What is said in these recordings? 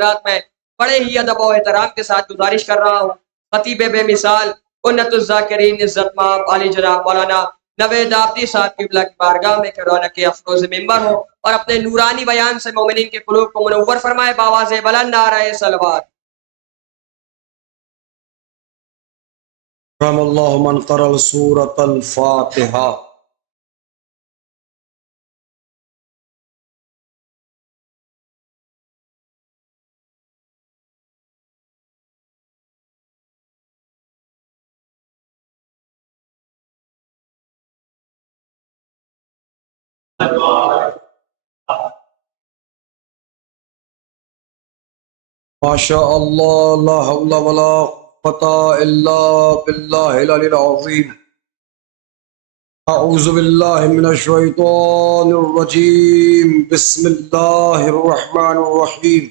رات میں بڑے ہی ادب و احترام کے ساتھ گزارش کر رہا ہوں خطیب بے مثال انت الذاکرین عزت مآب علی جناب مولانا نوید آبدی صاحب قبلہ کی بارگاہ میں کہ رونق افروز ممبر ہو اور اپنے نورانی بیان سے مومنین کے قلوب کو منور فرمائے بآواز بلند نعرہ صلوات. رحم اللہ من قرأ سورۃ الفاتحہ. ماشاء اللہ لا حول ولا قوة الا باللہ العلی العظیم. اعوذ باللہ من الشیطان الرجیم. بسم اللہ الرحمن الرحیم.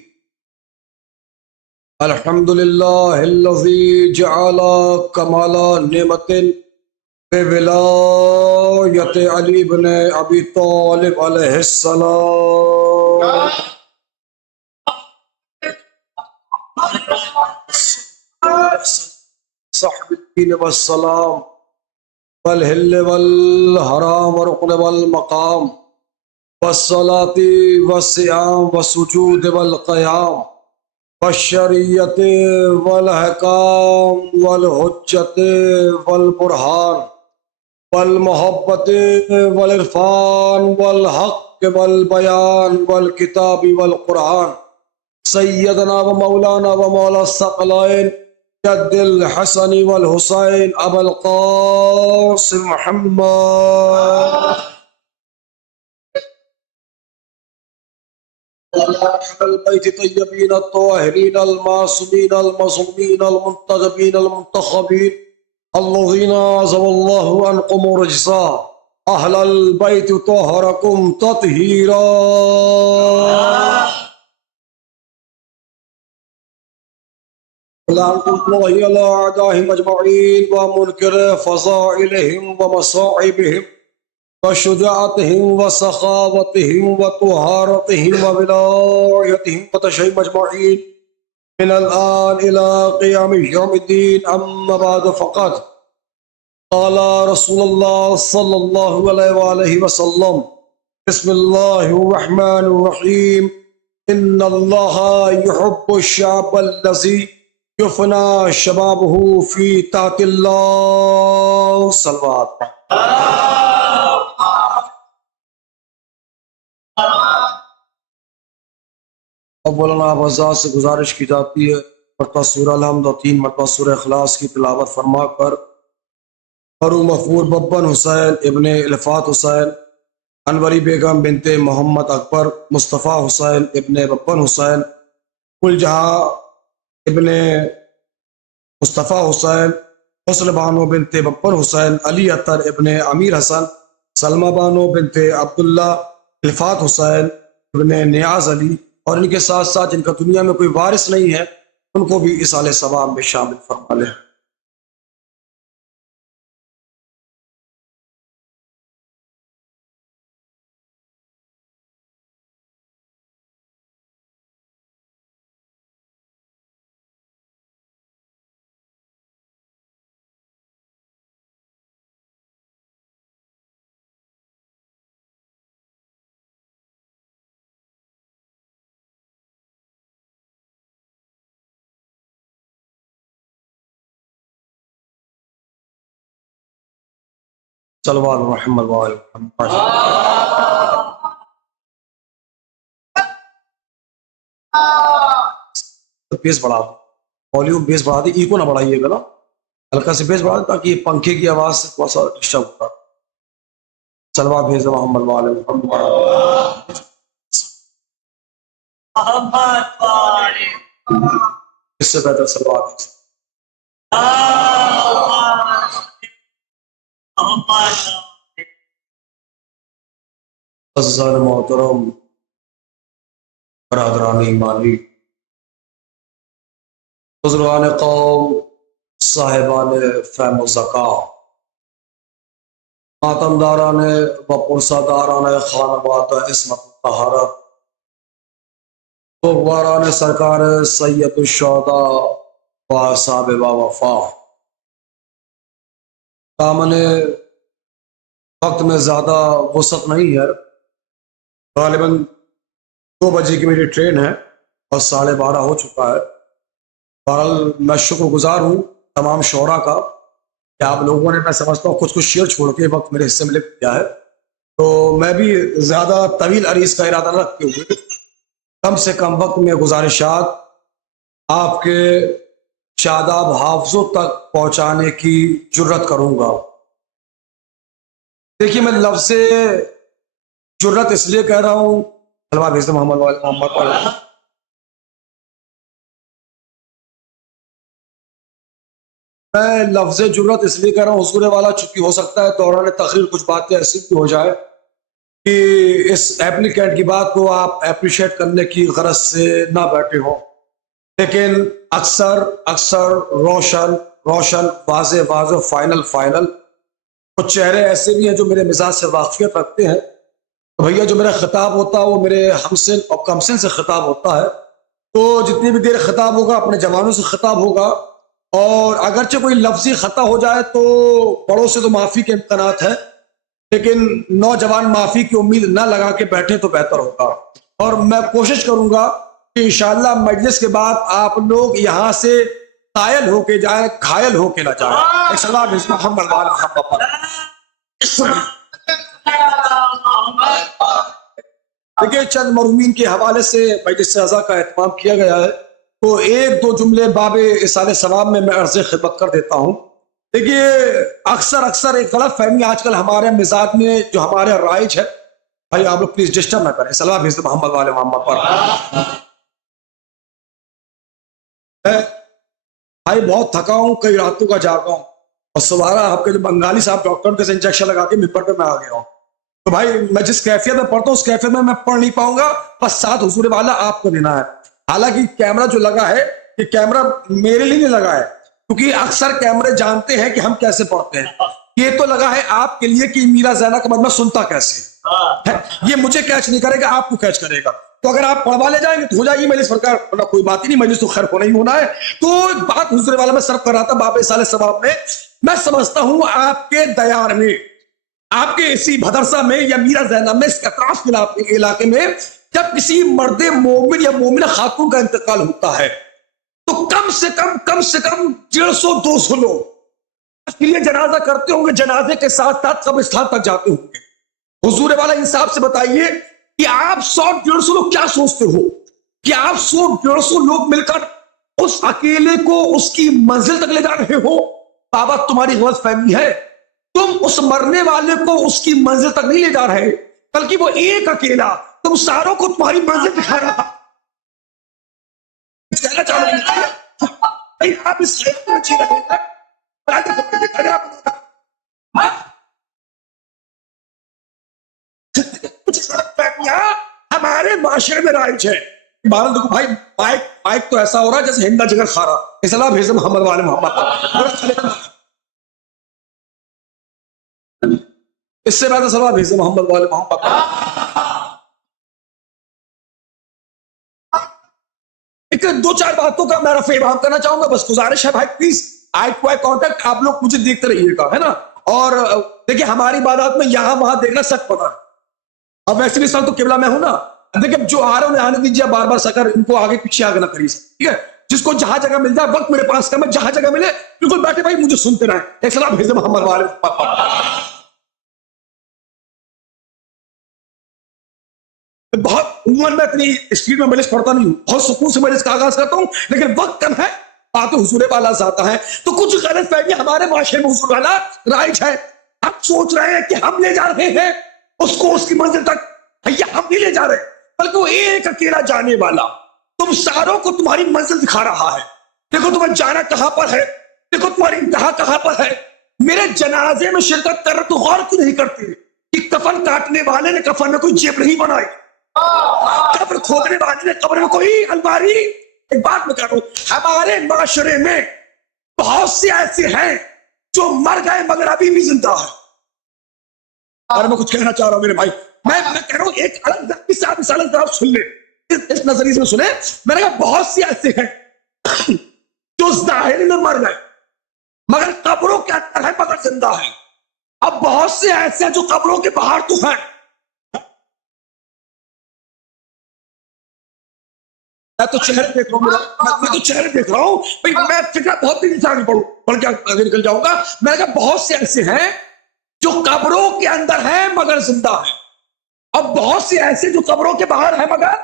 الحمد للہ الذی جعل کمال نعمت بولایت علی بن ابی طالب علیہ السلام. صحب الدین والسلام والحل والحرام ورکن والمقام والصلاة والصیام والسجود والقیام والشریعت والحکام والحجت والبرہان والمحبت والعرفان والحق والبیان والکتاب والقرآن سیدنا و مولانا و مولا الثقلین جد الحسن والحسین ابو القاسم محمد أهل البيت الطيبين الطاهرين المعصومين المظلومين المنتجبين المنتخبين الذين عزم الله عنكم رجسا أهل البيت طهركم تطهيرا. لعنة الله على أعدائهم أجمعين ومنكر فضائلهم ومصائبهم وشجاعتهم وسخاوتهم وطهارتهم وولايتهم وتشييعهم أجمعين من الآن إلى قيام يوم الدين. أما بعد فقد قال رسول الله صلى الله عليه وآله وسلم بسم الله الرحمن الرحيم. إن الله يحب الشعب الذي يفنى شبابه في طاعة الله. صلوات. اولاً آپ حضرات سے گزارش کی جاتی ہے مرتبہ سورہ الحمد اور 3 مرتبہ سورہ اخلاص کی تلاوت فرما کر فرو مغفور ببن حسین ابن الفات حسین انوری بیگم بنت محمد اکبر مصطفیٰ حسین ابن ببن حسین کل جہاں ابن مصطفیٰ حسین حسن بانو بنت ببن حسین علی اطہر ابن امیر حسن سلمہ بانو بنت عبداللہ الفات حسین ابن نیاز علی اور ان کے ساتھ ساتھ جن کا دنیا میں کوئی وارث نہیں ہے ان کو بھی اس اعلی ثواب میں شامل فرما لیں. صلوات محمد وآل محمد. بیس بڑھا دو والیوم بیس بڑھا دے ایکو نہ بڑھائیے گا نا ہلکا سے بیس بڑھا دے تاکہ یہ پنکھے کی آواز سے تھوڑا سا ڈسٹرب ہوتا. صلوات بھیج محمد وآل محمد. اس سے بہتر صلوات عزیزان محترم برادران ایمانی بزرگان قوم صاحبان فہم و ذکا ماتمداران و پرساداران خانوادہ عصمت و طہارت بغفران سرکار سید الشہداء و اصحاب وفا۔ دامن وقت میں زیادہ وسعت نہیں ہے، غالباً 2 بجے کی میری ٹرین ہے اور 12:30 ہو چکا ہے۔ بہرحال میں شکر گزار ہوں تمام شعراء کا کہ آپ لوگوں نے، میں سمجھتا ہوں، کچھ شعر چھوڑ کے وقت میرے حصے میں لکھ دیا ہے، تو میں بھی زیادہ طویل عریض کا ارادہ نہ رکھتے ہوئے کم سے کم وقت میں گزارشات آپ کے شاداب حافظوں تک پہنچانے کی جرت کروں گا۔ دیکھیے، میں لفظ جرت اس لیے کہہ رہا ہوں، حلوہ بھیج دیں محمد محمد میں لفظ جرت اس لیے کہہ رہا ہوں حضور والا، چونکہ ہو سکتا ہے دوران تقریر کچھ باتیں ایسی بھی ہو جائے کہ اس ایپلیکینٹ کی بات کو آپ اپریشیٹ کرنے کی غرض سے نہ بیٹھے ہوں، لیکن اکثر روشن واضح فائنل کچھ چہرے ایسے بھی ہیں جو میرے مزاج سے واقفیت رکھتے ہیں۔ تو بھیا، جو میرا خطاب ہوتا ہے وہ میرے ہمسن اور کمسن سے خطاب ہوتا ہے، تو جتنی بھی دیر خطاب ہوگا اپنے جوانوں سے خطاب ہوگا، اور اگرچہ کوئی لفظی خطا ہو جائے تو بڑوں سے تو معافی کے امکانات ہیں، لیکن نوجوان معافی کی امید نہ لگا کے بیٹھے تو بہتر ہوگا۔ اور میں کوشش کروں گا کہ انشاءاللہ مجلس کے بعد آپ لوگ یہاں سے قائل ہو کے جائیں، گھائل ہو کے نہ جائیں۔ دیکھیے، چند مرحومین کے حوالے سے مجلس اعضاء کا اہتمام کیا گیا ہے، تو 1-2 جملے باب اصالِ ثواب میں عرض خدمت کر دیتا ہوں۔ دیکھیے، اکثر ایک غلط فہمی آج کل ہمارے مزاج میں جو ہمارے رائج ہے، بھائی آپ لوگ پلیز ڈسٹرب نہ کریں، صلوات بھیج دیں محمد والے محمد پر۔ بھائی بہت تھکا ہوں، کئی راتوں کا جاگا ہوں، اور سوارا آپ کے جو بنگالی صاحب ڈاکٹر کے انجیکشن لگا کے ممبر پہ میں آ گیا ہوں، تو بھائی میں جس کیفیت میں پڑھتا ہوں اس کیفیت میں پڑھ نہیں پاؤں گا، بس ساتھ حضور والا آپ کو دینا ہے۔ حالانکہ کیمرہ جو لگا ہے یہ کیمرہ میرے لیے نہیں لگا ہے، کیونکہ اکثر کیمرے جانتے ہیں کہ ہم کیسے پڑھتے ہیں، یہ تو لگا ہے آپ کے لیے کہ میرا زینہ کا مجمع سنتا کیسے ہے، یہ مجھے کیچ نہیں کرے گا، آپ کو کیچ کرے گا۔ تو اگر آپ پڑھوا لے جائیں گے تو ہو جائے گی مجلس سرکار، ورنہ کوئی بات ہی نہیں، مجلس تو خیر ہونا ہی ہونا ہے۔ تو بات حضور والا میں صرف کر رہا تھا باب اصالِ ثواب میں، میں سمجھتا ہوں آپ کے دیار میں، آپ کے اسی بھدرسہ میں یا میرا زینب میں، اس اطراف کے علاقے میں جب کسی مرد مومن یا مومنہ خاتون کا انتقال ہوتا ہے تو کم سے کم 150-200 لوگ اس کے لیے جنازہ کرتے ہوں گے، جنازے کے ساتھ ساتھ قبرستان تک جاتے ہوں گے۔ حضور والا انصاف سے بتائیے کہ آپ 100-150 لوگ کیا سوچتے ہو کہ آپ 100-150 لوگ مل کر اس اکیلے کو اس کی منزل تک لے جا رہے ہو؟ بابا تمہاری غلط فہمی ہے، تم اس مرنے والے کو اس کی منزل تک نہیں لے جا رہے، بلکہ وہ ایک اکیلا تم ساروں کو تمہاری منزل دکھا رہا تھا۔ کہنا چاہ رہے ہیں آپ اس خیال میں اچھی رہے ہیں، ہمارے معاشرے میں رائج ہے۔ بہرحال دیکھو بھائی، مائک تو ایسا ہو رہا ہے جیسے ہندا جگر کھا رہا، اصلاح بھیج دیں محمد والے محمد، اس سے بہتر صلوات بھیج دیں محمد والے محمد۔ ایک 2-4 باتوں کا میں رفع ابہام کرنا چاہوں گا، بس گزارش ہے بھائی please eye to eye contact, آپ لوگ مجھے دیکھتے رہیے گا، ہے نا۔ اور دیکھیں ہماری عبادات میں یہاں وہاں دیکھنا سخت پتا ہے، اب ویسے بھی سال تو قبلہ میں ہوں نا، دیکھیں جو آ رہے انہیں آنے دیجیے، بار بار سکر ان کو آگے پیچھے آگے نہ کریے، ٹھیک ہے؟ جس کو جہاں جگہ مل جائے، وقت میرے پاس کم ہے، جہاں جگہ ملے بالکل بیٹھے بھائی مجھے سنتے رہیں۔ ایک سلام بھیج دیں محمد والے۔ بہت عموماً میں اتنی اسپیڈ میں مجلس پڑھتا نہیں ہوں، بہت سکون سے مجلس کا آغاز کرتا ہوں، لیکن وقت کم ہے، باتیں حضور والا ذاتا ہے، تو کچھ غلط فہمی ہمارے معاشرے میں حضور والا رائج ہے۔ ہم سوچ رہے ہیں کہ ہم لے جا رہے ہیں اس کو اس کی منزل تک، بھیا ہم نہیں لے جا رہے، بلکہ وہ ایک اکیلا جانے والا تم ساروں کو تمہاری منزل دکھا رہا ہے۔ دیکھو تمہیں جانا کہاں پر ہے، دیکھو تمہاری انتہا کہاں پر ہے۔ میرے جنازے میں شرکت کر تو غور کیوں نہیں کرتے کہ کفن کاٹنے والے نے کفن میں کوئی جیب نہیں بنائی، قبر کھودنے والے نے قبر میں کوئی الماری۔ ایک بات میں کہہ رہا ہوں، ہمارے معاشرے میں بہت سے ایسے ہیں جو مر گئے مگر ابھی بھی زندہ ہے۔ اور میں کچھ کہنا چاہ رہا ہوں میرے بھائی، میں کہہ رہا ہوں ایک الگ مثال آپ سن لیں۔ اس نظریے سے سنیں، میں نے کہا بہت سے ایسے ہیں جو ظاہر میں مر گئے مگر قبروں کے اندر ہے مگر زندہ ہے. اب بہت سے ایسے ہیں جو قبروں کے باہر تو ہیں. میں تو چہرے دیکھ رہا ہوں، میں تو چہرے دیکھ رہا ہوں بھائی، میں فکر بہت دن سے آگے پڑھوں اور کیا آگے نکل جاؤں گا. میں نے کہا بہت سے ایسے ہیں جو قبروں کے اندر ہیں مگر زندہ ہیں. اب بہت سے ایسے جو قبروں کے باہر ہیں مگر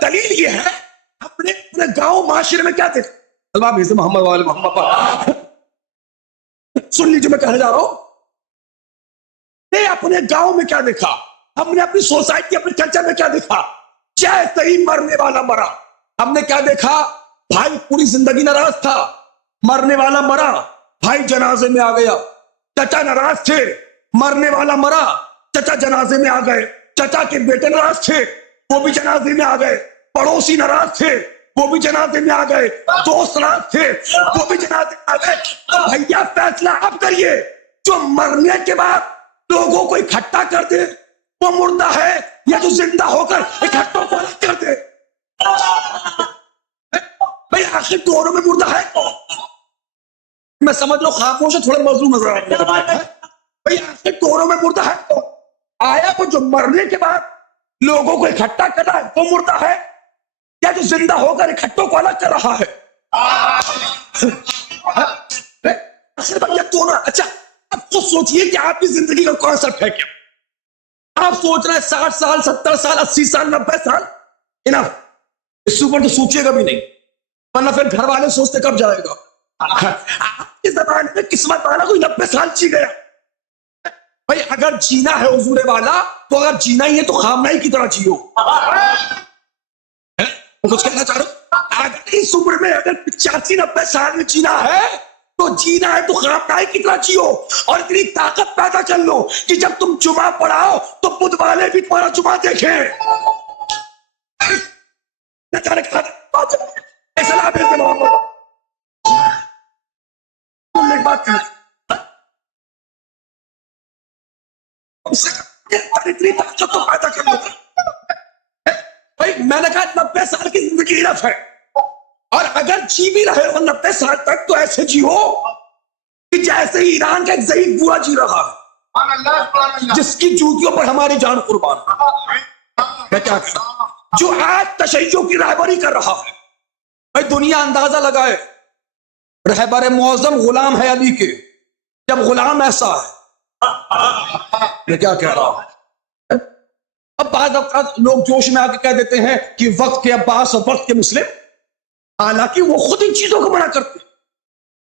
دلیل یہ ہے اپنے پورے گاؤں معاشرے میں کیا دیکھ اللہ بھیجے محمد والے محمد پر سن لیجیے میں کہنے جا رہا ہوں. نے اپنے گاؤں میں کیا دیکھا، ہم نے اپنی سوسائٹی اپنے کلچر میں کیا دیکھا. جیسے ہی مرنے والا مرا ہم نے کیا دیکھا، بھائی پوری زندگی ناراض تھا، مرنے والا مرا بھائی جنازے میں آ گیا. چچا ناراض تھے، مرنے والا مرا چچا جنازے میں آ گئے. چچا کے بیٹے ناراض تھے، وہ بھی جنازے میں آ گئے. پڑوسی ناراض تھے، وہ بھی جنازے میں آ گئے. دوست ناراض تھے، وہ بھی جنازے میں آ گئے. تو بھیا فیصلہ آپ کریے، جو مرنے کے بعد لوگوں کو اکٹھا کر دے وہ مردہ ہے یا جو زندہ ہو کر اکٹھوں کو الگ کر دے. بھئی آخر دونوں میں مردہ ہے کون؟ میں سمجھ لو خاموش ہے، تھوڑا مظلوم نظر آ رہا ہے. بھئی آخر دونوں میں مردہ ہے کون؟ آیا وہ جو مرنے کے بعد لوگوں کو اکٹھا کر رہا ہے وہ مردہ ہے یا جو زندہ ہو کر اکٹھوں کو الگ کر رہا ہے؟ بھیا دونوں. اچھا اب خود سوچئے کہ آپ کی زندگی کا کانسیپٹ ہے کیا؟ آپ سوچ رہے ہیں 60 سال 70 سال 80 سال 90 سال انف، اس سے اوپر تو سوچیے گا بھی نہیں، ورنہ پھر گھر والے سوچتے کب جائے گا. آپ کے زمانے میں قسمت والا کوئی 90 سال جی گیا. بھائی اگر جینا ہے حضور والا تو اگر جینا ہی ہے تو خامنائی کی طرح جیو. کچھ کہنا چاہ رہا ہوں، اگر اس عمر میں اگر 85 90 سال میں جینا ہے تو جینا ہے تو خامنائی کی طرح جیو، اور اتنی طاقت پیدا کر لو کہ جب تم جمعہ پڑھاؤ تو بدھ والے بھی تمہارا جمعہ دیکھیں. تم نے ایک بات کہی، اتنی طاقت تو پیدا کر لو. بھائی میں نے کہا 90 سال کی زندگی انف ہے، اور اگر جی بھی رہے ہو 90 سال تک تو ایسے جیو کہ جیسے ایران کا ایک ضعیف بوڑھا جی رہا ہے جس کی جوتیوں پر ہماری جان قربان. میں کیا کہہ رہا ہوں، جو آج تشیعوں کی رہبری کر رہا ہے. بھائی دنیا اندازہ لگائے، رہبر معظم غلام ہے علی کے، جب غلام ایسا ہے. میں کیا کہہ رہا ہوں، اب بعض اوقات لوگ جوش میں آ کے کہہ دیتے ہیں کہ وقت کے عباس اور وقت کے مسلم، حالانکہ وہ خود ان چیزوں کو منع کرتے ہیں.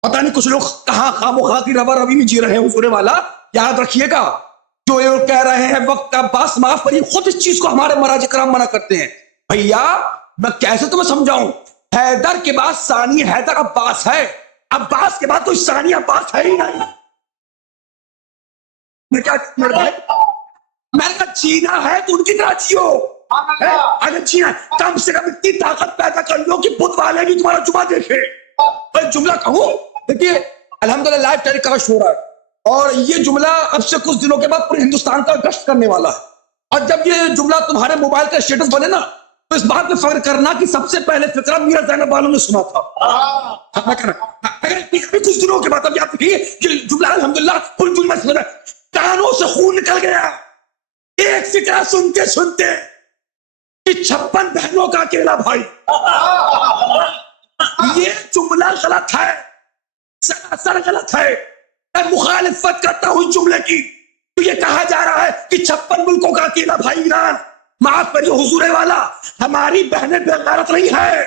پتہ نہیں کچھ لوگ کہاں خام و خواہ کی روا روی میں جی رہے ہیں. حضور والا یاد رکھیے گا، جو یہ لوگ کہہ رہے ہیں وقت کا عباس معاف کریے، خود اس چیز کو ہمارے مراجع کرام منع کرتے ہیں. بھیا میں کیسے تمہیں سمجھاؤں، حیدر کے بعد ثانی حیدر عباس ہے، عباس کے بعد تو ثانی عباس ہے ہی نہیں. میں کیا میں نے کہا جینا ہے تو ان کی طرح جیو. اگر جینا کم سے کم اتنی طاقت پیدا کر لو کہ بدھ والے بھی تمہارا جمعہ دیکھے. میں جملہ کہوں، دیکھیے الحمدللہ لائیو ٹیلی کاسٹ ہو رہا ہے اور یہ جملہ اب سے کچھ دنوں کے بعد پورے ہندوستان کا گشت کرنے والا ہے. اور جب یہ جملہ تمہارے موبائل کا اسٹیٹس بنے نا تو اس بات پہ فخر کرنا کہ سب سے پہلے فکرہ میرا زینب والوں نے سنا تھا. اگر کچھ دنوں کے بعد اب یاد رکھیے کہ جملہ الحمدللہ پورے دنیا میں سنا، کانوں سے خون نکل گیا ایک فکرہ سنتے سنتے کہ 56 بہنوں کا اکیلا بھائی. یہ جملہ غلط ہے، سراسر غلط ہے. میں مخالفت کرتا ہوں اس جملے کی. تو یہ کہا جا رہا ہے کہ 56 ملکوں کا اکیلا بھائی ایران. معاف کریے حضور والا، ہماری بہنیں بے غیرت نہیں ہے.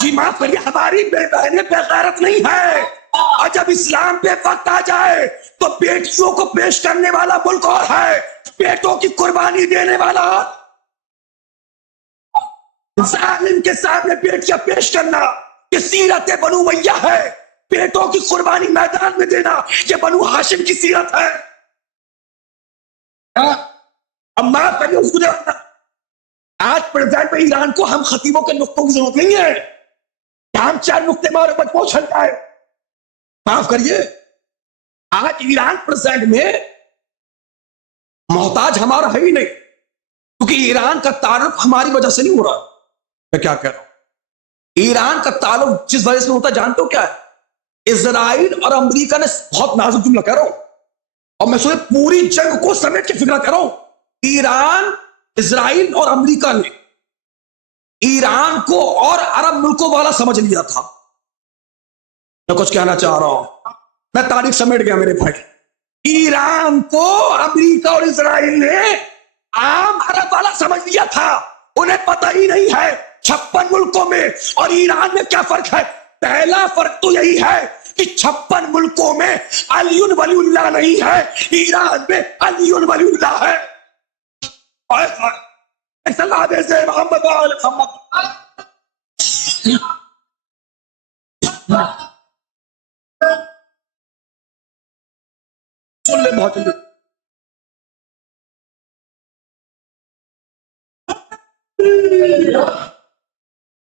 جی معاف کریے، ہماری بہنیں بے غیرت نہیں ہے. اور جب اسلام پہ وقت آ جائے تو بیٹیوں کو پیش کرنے والا ملک اور ہے، بیٹوں کی قربانی دینے والا. ظالم کے سامنے بیٹیاں پیش کرنا یہ سیرت بنو امیہ ہے، بیٹوں کی قربانی میدان میں دینا یہ بنو ہاشم کی سیرت ہے. اب معاف کریے اس کو آج پریزنٹ میں ایران کو ہم خطیبوں کے نقطوں کی ضرورت نہیں ہے کہ ہم 4 نقطے مارے مجموع چل جائے. معاف کریے, آج ایران پریزنٹ میں محتاج ہمارا ہے ہی نہیں, کیونکہ ایران کا تعلق ہماری وجہ سے نہیں ہو رہا. میں کیا کہہ رہا ہوں, ایران کا تعلق جس وجہ سے ہوتا جانتے ہو کیا ہے؟ اسرائیل اور امریکہ نے, بہت نازک جملہ کہہ رہا ہوں اور میں سوچے پوری جنگ کو سمیٹ کے فکر کر رہا ہوں, ایران, اسرائیل اور امریکہ نے ایران کو اور عرب ملکوں والا سمجھ لیا تھا. میں کچھ کہنا چاہ رہا ہوں, میں تاریخ سمیٹ گیا میرے بھائی. ایران کو امریکہ اور اسرائیل نے عام عرب والا سمجھ لیا تھا. انہیں پتہ ہی نہیں ہے 56 ملکوں میں اور ایران میں کیا فرق ہے. پہلا فرق تو یہی ہے کہ 56 ملکوں میں علی ولی اللہ نہیں ہے, ایران میں علی ولی اللہ ہے. محمد سن لے بہت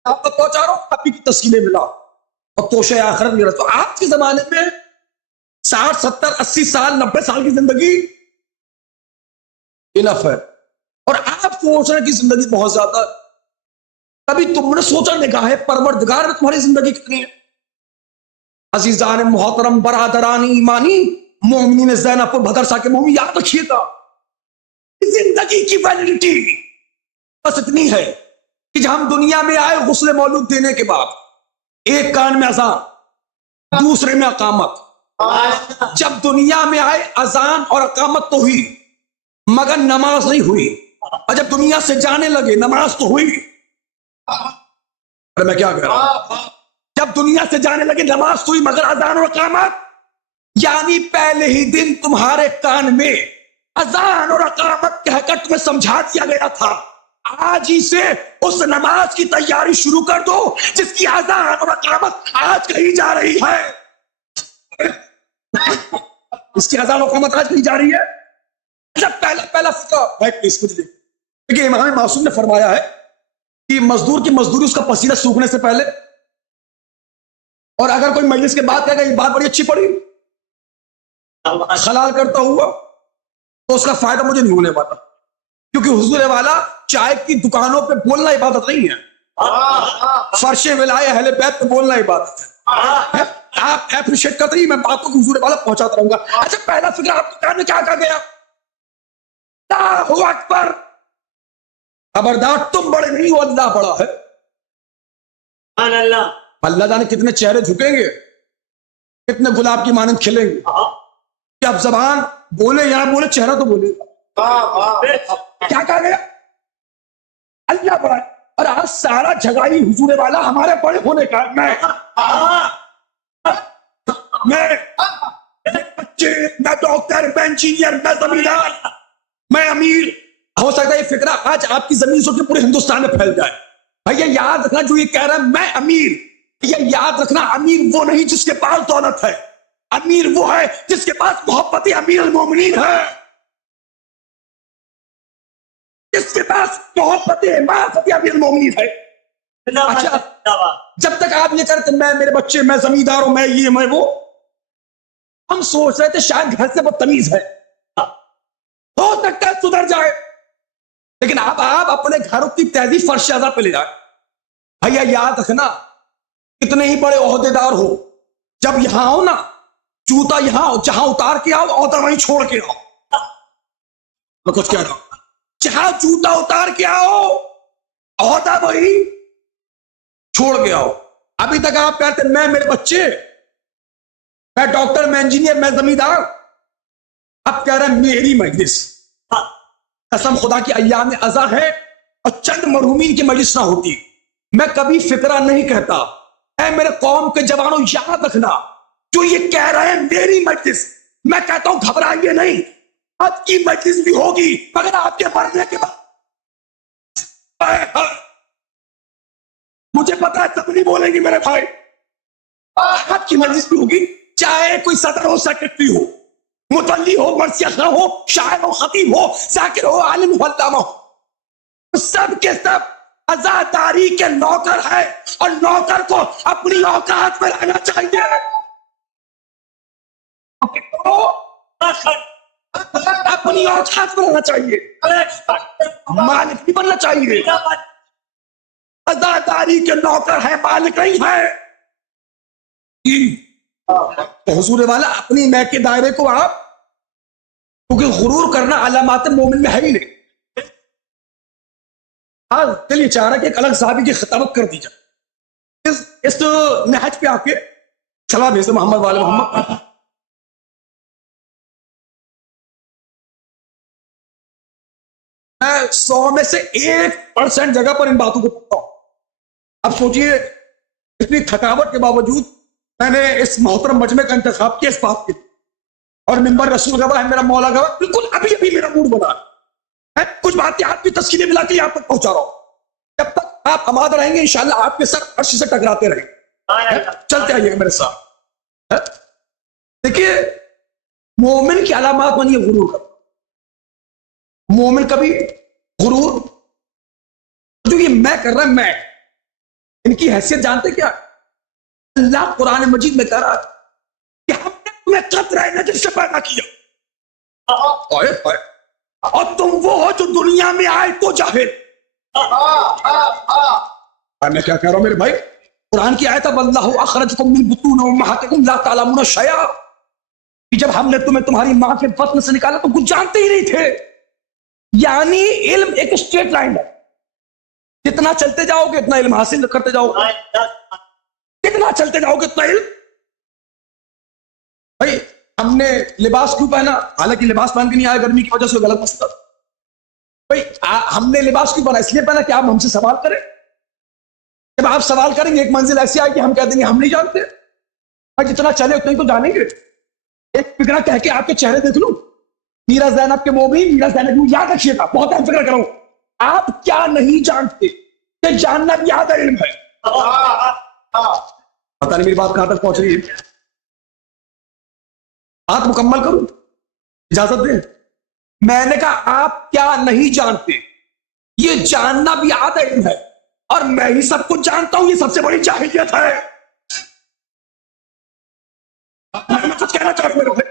آپ کو پہنچا رہا ہوں ابھی کی تسکینے ملا اور توشہ آخرت میرا. تو آج کے زمانے میں 60 70 80 سال 90 سال کی زندگی انف ہے, اور آپ سوچ رہے ہیں کہ زندگی بہت زیادہ. کبھی تم نے سوچا نگاہ پروردگار میں تمہاری زندگی کتنی ہے؟ عزیزان محترم, برادران ایمانی, مومنین زینب اور بھدرسا کے مومن, یاد رکھیے گا زندگی کی ویلیڈیٹی بس اتنی ہے کہ جب ہم دنیا میں آئے غسل مولود دینے کے بعد ایک کان میں اذان دوسرے میں اقامت. جب دنیا میں آئے اذان اور اقامت تو ہوئی مگر نماز نہیں ہوئی, اور جب دنیا سے جانے لگے نماز تو ہوئی. میں کیا کہہ رہا ہوں, جب دنیا سے جانے لگے نماز تو ہوئی مگر اذان اور اقامت, یعنی پہلے ہی دن تمہارے کان میں اذان اور اقامت کہہ کر تمہیں سمجھا دیا گیا تھا. آج ہی سے اس نماز کی تیاری شروع کر دو جس کی اذان اور اقامت آج کہی جا رہی ہے. اس کی اذان اور اقامت آج کہی جا رہی ہے. جب پہلا فقہ دیکھیے, امام معصوم نے فرمایا ہے کہ مزدور کی مزدوری اس کا پسینہ سوکھنے سے پہلے, اور اگر کوئی مجلس کے بعد کہے گا یہ بات بڑی اچھی پڑی خلال کرتا ہوا تو اس کا فائدہ مجھے نہیں ہونے والا, کیونکہ حضور والا چائے کی دکانوں پہ بولنا عبادت نہیں ہے, فرش ولائے اہل بیت پہ بولنا عبادت ہے. آپ اپریشیٹ کرتے رہیے, میں باتوں کو حضور والا پہنچاتا رہوں گا. اچھا پہلا فکر آپ کے کان میں کیا کہا گیا؟ اللہ اکبر, خبردار تم بڑے نہیں ہو, اللہ بڑا ہے. اللہ جانے کتنے چہرے جھکیں گے, کتنے گلاب کی مانند کھلیں گے کہ اب زبان بولے یا نہ بولے چہرہ تو بولے. کیا کہا گیا؟ اللہ بڑا ہے. اور آج سارا جھگڑائی حضور والا ہمارے بڑے ہونے کا. میں بچے, میں ڈاکٹر, میں انجینئر, میں زمیندار, میں امیر. ہو سکتا ہے یہ فکرہ آج آپ کی زمین سے پورے ہندوستان میں پھیل جائے. بھائی یہ یاد رکھنا, جو یہ کہہ رہا ہے میں امیر, یہ یاد رکھنا امیر وہ نہیں جس کے پاس دولت ہے, امیر وہ ہے جس کے پاس محبت امیر المومنین ہے, جس کے پاس محبت معرفت امیر المومنین ہے. اچھا جب تک آپ یہ کرتے میں میرے بچے, میں زمیندار ہوں, میں یہ میں وہ, ہم سوچ رہے تھے شاید گھر سے بدتمیز ہے, ہو سکتا ہے سدھر جائے, لیکن آپ اپنے گھروں کی تہذیب فرش اعضا پہ لے جائے. بھیا یاد رکھنا کتنے ہی بڑے عہدے دار ہو, جب یہاں ہو نا جوتا یہاں جہاں اتار کے آؤ, عہدہ وہیں چھوڑ کے آؤ. میں کچھ کہہ رہا ہوں, جہاں جوتا اتار کے آؤ عہدہ وہی چھوڑ کے آؤ. ابھی تک آپ کہتے میں میرے بچے, میں ڈاکٹر, میں انجینئر, میں زمیندار, اب کہہ رہے ہیں میری مجلس. قسم خدا کی ایام ازا ہے اور چند مرحومین کی مجلس نہ ہوتی, میں کبھی فکرہ نہیں کہتا. اے میرے قوم کے جوانوں یاد رکھنا, جو یہ کہہ رہے ہیں میری مجلس, میں کہتا ہوں گھبرائیے نہیں, آپ کی مجلس بھی ہوگی مگر آپ کے مرنے کے بعد. مجھے پتا ہے سب نہیں بولیں گی میرے بھائی, آپ کی مجلس بھی ہوگی, چاہے کوئی صدر ہو, سیکرٹری ہو, متولی ہو, مرثیہ خاں ہو, شاعر ہو, خطیب ہو, ذاکر ہو, عالم ہو, علامہ ہو. سب کے سب عزاداری کے نوکر ہے، اور نوکر کو اپنی اوقات میں رہنا چاہیے، اپنی اوقات میں رہنا چاہیے، مالک نہیں بننا چاہیے۔ عزاداری کے نوکر ہے، مالک نہیں ہے۔ تو حضور والا اپنی میں کے دائرے کو آپ، کیونکہ غرور کرنا علامات مومن میں ہے ہی نہیں۔ دل یہ چاہ رہا کہ ایک الگ صحابی کی خطابت کر دی جائے، اس نہج پہ آ کے سلام بھیجو محمد والے محمد۔ میں 100 میں سے 1% جگہ پر ان باتوں کو پڑھتا ہوں۔ اب سوچئے اتنی تھکاوٹ کے باوجود میں نے اس محترم مجمع کا انتخاب کیا اس بات کے، اور منبر رسول گواہ ہے، میرا مولا گواہ، بالکل ابھی ابھی میرا موڈ بنا ہے۔ میں کچھ باتیں آپ کی تسکینے ملا کے آپ تک پہنچا رہا ہوں۔ جب تک آپ آماد رہیں گے انشاءاللہ آپ کے سر عرش سے ٹکراتے رہیں گے۔ چلتے آئیے میرے ساتھ۔ دیکھیے مومن کی علامات بنی ہے غرور کا۔ مومن کبھی غرور، جو یہ میں کر رہا ہے، میں ان کی حیثیت جانتے کیا؟ اللہ قرآن مجید میں کہہ رہا ہے کہ ہم نے تمہیں قطرہ نجم سے پیدا کیا، اور تم وہ ہو جو دنیا میں آئے تو جاہل۔ میں کیا کہہ رہا ہوں میرے بھائی؟ قرآن کی آیت ہے واللہ اخرجکم من بطون امہاتکم لا تعلمون شیئا، کہ جب ہم نے تمہیں تمہاری ماں کے بطن سے نکالا تو کچھ جانتے ہی نہیں تھے۔ یعنی علم ایک اسٹریٹ لائن ہے، جتنا چلتے جاؤ گے اتنا علم حاصل کرتے جاؤ گے، کتنا چلتے جاؤ گے اتنا علم۔ بھائی ہم نے لباس کیوں پہنا؟ حالانکہ لباس پہن کے نہیں آئے گرمی کی وجہ سے، غلط مسئلہ۔ بھائی ہم نے لباس کیوں پہنا؟ اس لیے پہنا کہ آپ ہم سے سوال کریں۔ جب آپ سوال کریں گے ایک منزل ایسی آئے کہ ہم کہہ دیں گے ہم نہیں جانتے۔ بھائی جتنا چلے اتنا ہی تو جانیں گے۔ ایک فکرہ کہہ کے آپ کے چہرے دیکھ لوں، میرا زینب کے مومن، میرا زینب، یاد رکھیے گا، بہت اہم فکر کروں، آپ کیا نہیں جانتے، کہ جاننا بھی آدھا علم ہے۔ پتہ نہیں میری بات کہاں تک پہنچ رہی ہے، بات مکمل کروں، اجازت دیں؟ میں نے کہا آپ کیا نہیں جانتے، یہ جاننا بھی آدھا علم ہے، اور میں ہی سب کچھ جانتا ہوں، یہ سب سے بڑی جاہلیت ہے۔ میں کچھ کہنا چاہتا ہوں میرے بھائی،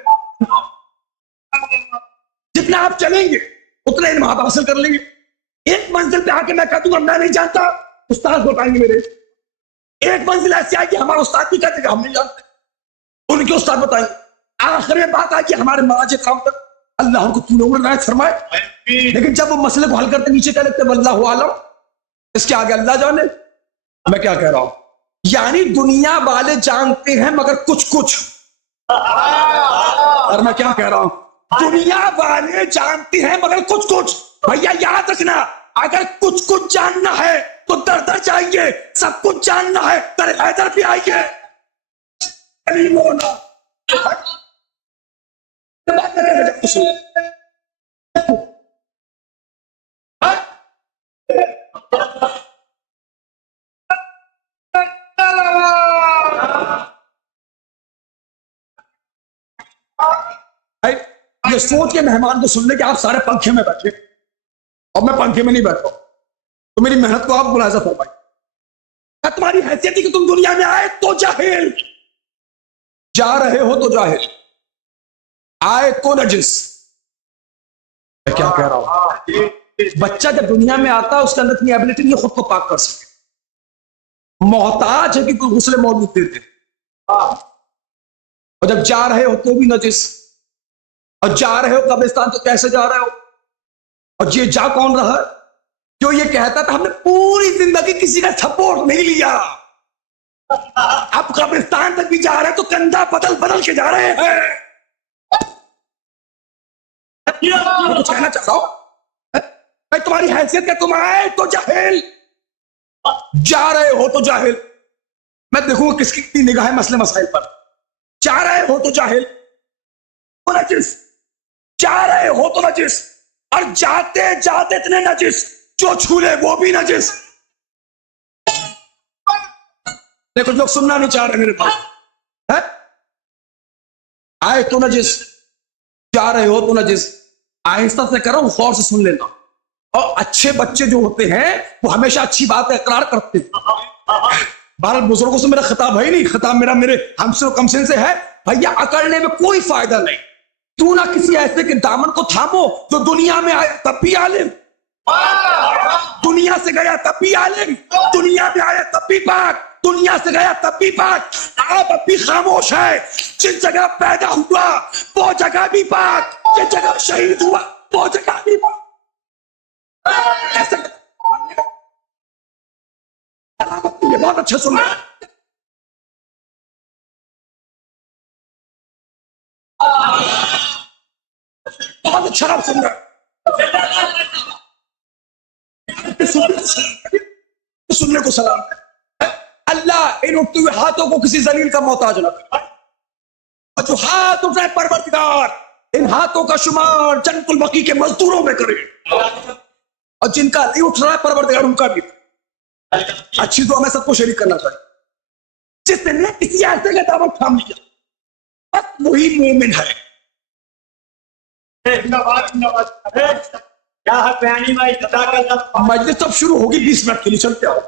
جتنا آپ چلیں گے اتنا علم آپ حاصل کر لیں گے۔ ایک منزل پہ آ کے میں کہہ دوں گا میں نہیں جانتا، استاد بتائیں گے میرے۔ ایک منزل ایسی آئے کہ ہمارا استاد بھی کہتے کہ ہم نہیں جانتے، ان کے استاد بتائیں گے۔ آخر میں بات آئی کہ ہمارے مراج کام تک اللہ ان کو طول عمر عنایت فرمائے، لیکن جب وہ مسئلے کو حل کرتے نیچے کہہ لگتے واللہ عالم، اس کے آگے اللہ جانے۔ میں کیا کہہ رہا ہوں؟ یعنی دنیا والے جانتے ہیں مگر کچھ کچھ، اور میں کیا کہہ رہا ہوں؟ دنیا والے جانتے ہیں مگر کچھ کچھ۔ بھیا یاد رکھنا، اگر کچھ کچھ جاننا ہے تو در در جائیے، سب کچھ جاننا ہے در حیدر بھی آئیے۔ یہ سوچ کے مہمان کو سن لے کہ آپ سارے پنکھے میں بیٹھے، اور میں پنکھے میں نہیں بیٹھا ہوں، تو میری محنت کو آپ ملاحظہ فرمائیں۔ کیا تمہاری حیثیت ہے کہ تم دنیا میں آئے تو جاہل، جا رہے ہو تو جاہل، آئے تو نجس۔ میں کیا کہہ رہا ہوں؟ بچہ جب دنیا میں آتا ہے اس کے اندر اتنی ایبلٹی نہیں خود کو پاک کر سکے، محتاج ہے کہ کوئی غسل مولود دے دے، اور جب جا رہے ہو تو بھی نجس، اور جا رہے ہو قبرستان تو کیسے جا رہے ہو؟ اور یہ جا کون رہا ہے جو یہ کہتا تھا ہم نے پوری زندگی کسی کا سپورٹ نہیں لیا، اب قبرستان تک بھی جا رہے ہیں تو کندھا بدل بدل کے جا رہے ہیں۔ میں کچھ کہنا چاہتا ہوں، میں تمہاری حیثیت کہ تم آئے تو جاہل، جا رہے ہو تو جاہل۔ میں دیکھوں گا کس کی کتنی نگاہ ہے مسئلے مسائل پر۔ جا رہے ہو تو جاہل، تو نجس، جا رہے ہو تو نجس، اور جاتے جاتے اتنے نجس جو چھولے وہ بھی نجس۔ کچھ لوگ سننا نہیں چاہ رہے میرے پاس۔ آئے تو نجس، جا رہے ہو تو نجس۔ آہستہ سے کرو، غور سے سن لینا۔ اور اچھے بچے جو ہوتے ہیں وہ ہمیشہ اچھی بات اقرار کرتے ہیں. بہرحال بزرگوں سے میرا خطاب ہے نہیں، خطاب میرا میرے ہم سے کم سن سے ہے. بھیا اکڑنے میں کوئی فائدہ نہیں. کیوں نہ کسی ایسے کے دامن کو تھامو جو دنیا میں آیا تب بھی عالم، دنیا سے گیا تب بھی عالم، دنیا میں آیا تب بھی پاک، دنیا سے گیا تب بھی پاک. آپ اب بھی خاموش ہے. جس جگہ پیدا ہوا وہ جگہ بھی پاک، جس جگہ شہید ہوا وہ جگہ بھی پاک. ایسے یہ بہت اچھا سنا. بہت اچھا آپ سن رہے سننے کو سلام ہے. اللہ ان اٹھتے ہوئے ہاتھوں کو کسی ذلیل کا محتاج نہ کرے، اور جو ہاتھ اٹھائے پروردگار ان ہاتھوں کا شمار جنت البقیع کے مزدوروں میں کرے، اور جن کا نہیں اٹھ رہا ہے پروردگار ان کا بھی. اچھی دعا میں سب کو شریک کرنا چاہیے. جس نے کسی ایسے کا دعوت تھام لیا بس وہی مومن ہے. مجلس اب شروع ہوگی 20 منٹ کے لیے، چلتے آؤ.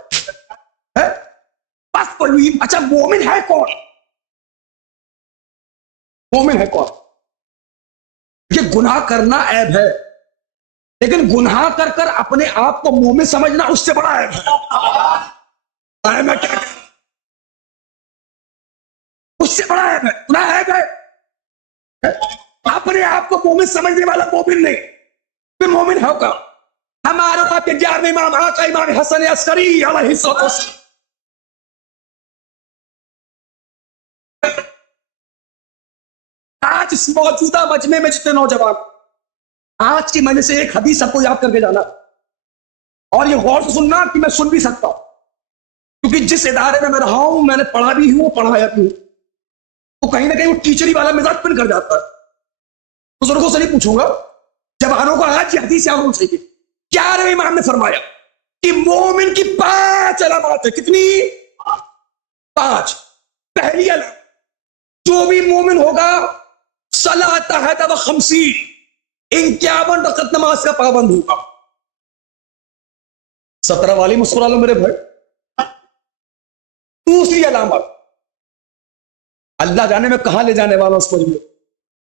بس وہی. اچھا مومن ہے کون؟ مومن ہے کون؟ یہ گناہ کرنا عیب ہے، لیکن گناہ کر کر اپنے آپ کو مومن سمجھنا اس سے بڑا عیب ہے. میں کیا کہہ رہا ہوں؟ اس سے بڑا عیب ہے. گناہ عیب ہے. اپنے آپ کو مومن سمجھنے والا مومن نہیں. پھر مومن ہوگا. ہمارے آپ کے 11ویں امام آقا امام حسن عسکری علیہ السلام. آج اس موجودہ مجمع میں جتنے نوجوان آج کی مجلس سے ایک حدیث سب کو یاد کر کے جانا، اور یہ غور سے سننا کہ میں سن بھی سکتا ہوں، کیونکہ جس ادارے میں میں رہا ہوں میں نے پڑھا بھی ہوں پڑھایا بھی ہوں، تو کہیں نہ کہیں وہ ٹیچری والا مزاج پن کر جاتا ہے. بزرگوں سے نہیں پوچھوں گا، جوانوں کو آج یہ حدیث یاد ہونی چاہیے. 11ویں امام نے فرمایا کہ مومن کی 5 علامات ہیں. کتنی؟ 5. پہلی علامت، جو بھی مومن ہوگا صلاۃ حد و 50 51 رکعت نماز کا پابند ہوگا. 17 والی مسکرا لو میرے بھائی. دوسری علامت، اللہ جانے میں کہاں لے جانے والا اس مجموعے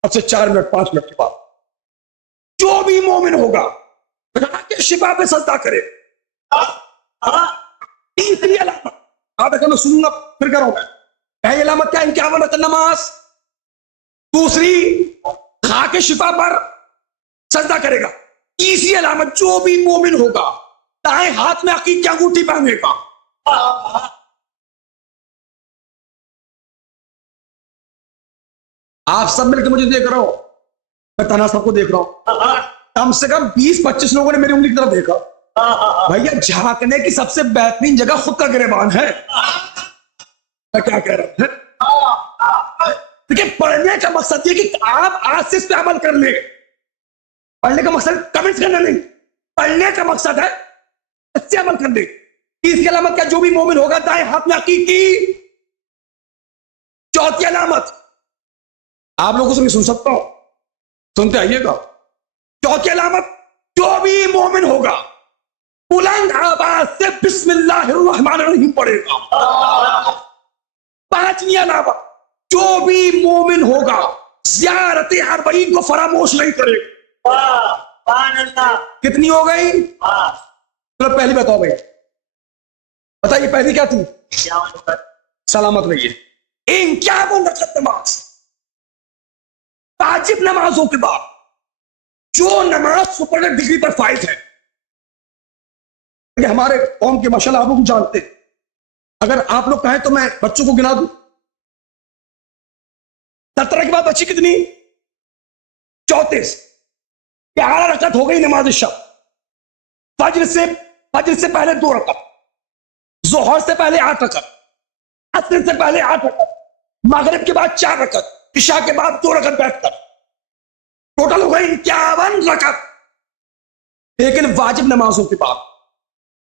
اب سے 4 منٹ 5 منٹ کے بعد، جو بھی مومن ہوگا کے شفا پہ سجدہ کرے. تیسری علامت، آپ میں سنوں گا پھر کروں گا. پہلی علامت کیا؟ 51 رکعت نماز. دوسری، خاک شفا پر سجدہ کرے گا. تیسری علامت، جو بھی مومن ہوگا دائیں ہاتھ میں عقیق کی انگوٹھی پہنے گا. آپ سب مل کے مجھے دیکھ رہا ہو، میں تنہا سب کو دیکھ رہا ہوں. کم سے کم 20-25 لوگوں نے میری انگلی کی طرف دیکھا. بھیا جھانکنے کی سب سے بہترین جگہ خود کا گریبان ہے. میں کیا کہہ رہا ہوں؟ دیکھیں، پڑھنے کا مقصد یہ کہ آپ آج سے اس پہ عمل کر لیں. پڑھنے کا مقصد کمنٹس کرنا نہیں، پڑھنے کا مقصد ہے اس سے عمل کر لیں. تیسری علامت کیا؟ جو بھی مومن ہوگا دائیں ہاتھ میں عقیق کی. چوتھی علامت، آپ لوگوں سے میں سن سکتا ہوں، سنتے آئیے گا. چوتھی علامت، جو بھی مومن ہوگا بلند آواز سے بسم اللہ الرحمن الرحیم پڑھے گا. پانچویں علامت، جو بھی مومن ہوگا زیارت اربعین کو فراموش نہیں کرے گا. کتنی ہو گئی؟ چلو پہلی بتاؤ بھائی، بتائیے پہلی کیا تھی؟ سلامت رہیے. 51 رکعت نماز. واجب نمازوں کے بعد جو نماز سپر ڈگری پر فائز ہے، ہمارے قوم کے ماشاءاللہ آپ لوگ جانتے ہیں، اگر آپ لوگ کہیں تو میں بچوں کو گنا دوں. 17 کے بعد بچی کتنی؟ 34. 11 رکعت ہو گئی نماز شب. فجر سے پہلے 2 رکعت، ظہر سے پہلے 8 رکعت، عصر سے پہلے 8 رکعت، مغرب کے بعد 4 رکعت، عشاء کے بعد 2 رکعت بیٹھ کر، ٹوٹل ہو گئی 51 رکعت. لیکن واجب نمازوں کے بعد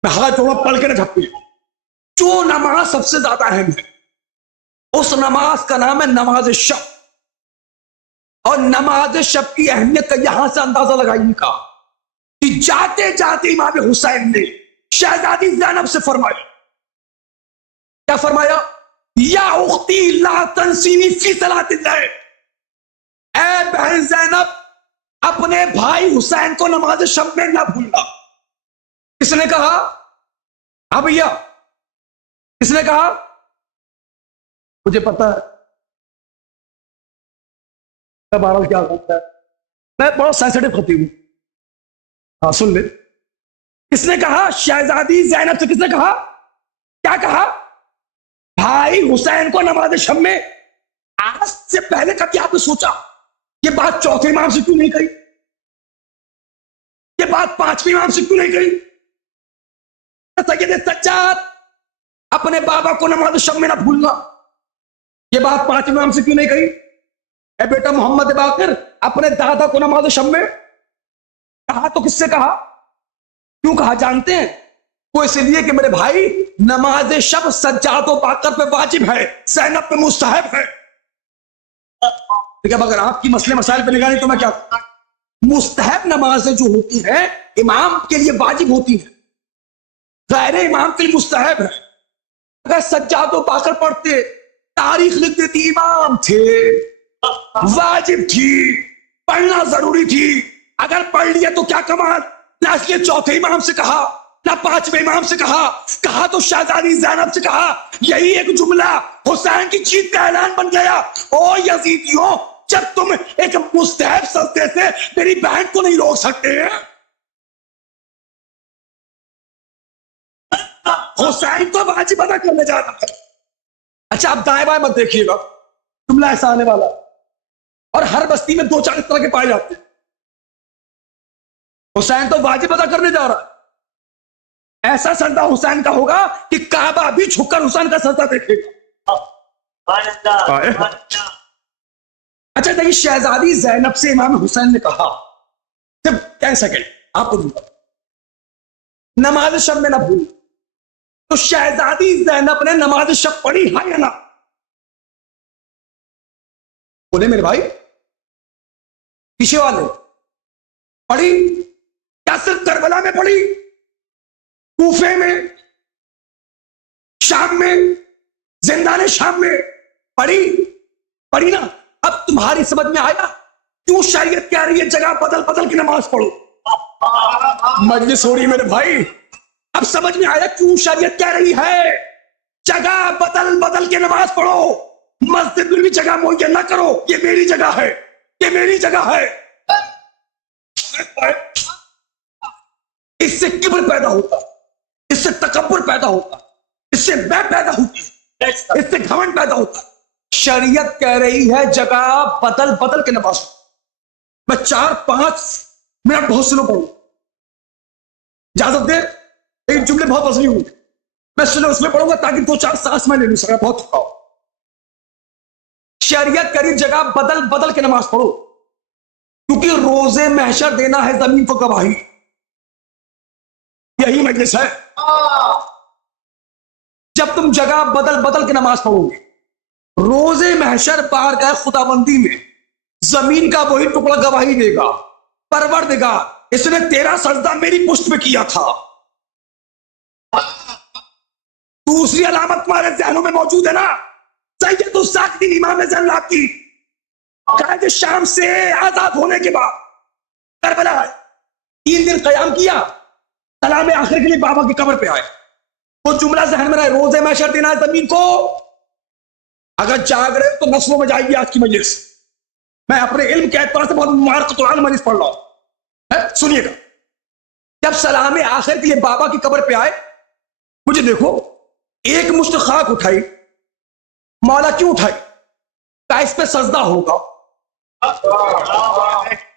میں ہاتھ جوڑوں پڑھ کے نہ جھپتی، جو نماز سب سے زیادہ اہم ہے اس نماز کا نام ہے نماز شب. اور نماز شب کی اہمیت کا یہاں سے اندازہ لگائیے گا کہ جاتے جاتے امام حسین نے شہزادی زینب سے فرمایا، کیا فرمایا؟ یا اختی لا تنسینی فی صلاۃ اللہ، اے بہن زینب اپنے بھائی حسین کو نماز شب میں نہ بھولنا۔ کس نے کہا؟ ہاں بھیا، کس نے کہا؟ مجھے پتا ہے میں بہرحال کیا کرتا ہے، میں بہت سینسٹیو خطیب ہوں، ہاں سن لے۔ کس نے کہا؟ شہزادی زینب سے کس نے کہا؟ کیا کہا؟ بھائی حسین کو نماز شب میں، آج سے پہلے کبھی آپ نے سوچا یہ بات چوتھے امام سے کیوں نہیں کہی؟ یہ بات پانچویں امام سے کیوں نہیں کہی؟ سید سجاد اپنے بابا کو نماز شب میں نہ بھولنا، یہ بات پانچویں امام سے کیوں نہیں کہی؟ اے بیٹا محمد باقر اپنے دادا کو نماز شب میں کہا تو کس سے کہا؟ کیوں کہا جانتے ہیں؟ وہ اس لیے کہ میرے بھائی نماز شب سجاد و باقر پہ واجب ہے، زینب پہ مستحب ہے۔ لیکن اگر آپ کی مسئلے مسائل پہ نگاہ نہیں تو میں کیا کروں؟ مستحب نمازیں جو ہوتی ہیں امام کے لیے واجب ہوتی ہیں، غیر امام کے لیے مستحب ہے۔ اگر سجاد و باقر پڑھتے تاریخ لکھ دیتی امام تھے، واجب تھی، پڑھنا ضروری تھی، اگر پڑھ لیا تو کیا کمال؟ نہ اس لیے چوتھے امام سے کہا نہ پانچویں امام سے کہا تو شہزادی زینب سے کہا۔ یہی ایک جملہ حسین کی جیت کا اعلان بن گیا۔ او یزیدیوں، جب تم ایک مستحب سجدے سے میری بہن کو نہیں روک سکتے، حسین تو واجب ادا کرنے جا رہا ہے۔ اچھا آپ دائیں بائیں مت دیکھیے گا، جملہ ایسا آنے والا، اور ہر بستی میں دو چار اس طرح کے پائے جاتے ہیں۔ حسین تو واجب ادا کرنے جا رہا ہے، ایسا سجدہ حسین کا ہوگا کہ کعبہ بھی جھک کر حسین کا سجدہ دیکھے گا۔ اچھا دیکھیے، شہزادی زینب سے امام حسین نے کہا صرف 10 سیکنڈ آپ کو دوں، نماز شب میں نہ بھول۔ تو شہزادی زینب نے نماز شب پڑھی ہے یا نہ؟ بولے میرے بھائی، پیچھے والے، پڑھی؟ کیا صرف کربلا میں پڑھی؟ کوفے میں، شام میں، زندان شام میں پڑھی نا؟ اب تمہاری سمجھ میں آیا کیوں شریعت کہہ رہی ہے جگہ بدل بدل کی نماز پڑھو؟ مجلس ہو رہی میرے بھائی، اب سمجھ میں آیا کیوں شریعت کہہ رہی ہے جگہ بدل بدل کے نماز پڑھو؟ مسجد میں بھی جگہ معین نہ کرو، یہ میری جگہ ہے، یہ میری جگہ ہے۔ اس سے کبر پیدا ہوتا، اس سے تکبر پیدا ہوتا، اس سے میں پیدا ہوتی، اس سے گھمنڈ پیدا ہوتا۔ شریعت کہہ رہی ہے جگہ بدل بدل کے نماز پڑھو۔ میں 4-5 منٹ بہت سلو پڑھوں، اجازت دے، ایک جملے بہت وزنی ہوں، میں سلو اس میں پڑھوں گا تاکہ 2-4 سانس میں لے لوں سکا، بہت تھکا ہو۔ شریعت کہہ رہی جگہ بدل بدل کے نماز پڑھو، کیونکہ روز محشر دینا ہے زمین کو گواہی۔ یہی مجلس ہے، جب تم جگہ بدل بدل کے نماز پڑھو گے، روز محشر بارگاہ خداوندی میں زمین کا وہی ٹکڑا گواہی دے گا، پروردگار اس نے تیرا سجدہ میری پشت پہ کیا تھا۔ دوسری علامت تمہارے ذہنوں میں موجود ہے نا، سید الساکتین امام زین العابدین قائد شام سے آزاد ہونے کے بعد کربلا 3 دن قیام کیا، سلام آخر کے لیے بابا کی قبر پہ آئے، وہ جملہ ذہن میں رہے، روز محشر دینا ہے زمین کو۔ اگر جاگ رہے تو نسلوں میں جائے گی آج کی مجلس۔ میں اپنے علم کے اعتبار سے بہت مبارک قرآن مجلس پڑھ رہا ہوں، سنیے گا۔ جب سلام آخر کے لیے بابا کی قبر پہ آئے، مجھے دیکھو، ایک مشت خاک اٹھائی، مولا کیوں اٹھائی؟ کہا اس پہ سجدہ ہوگا۔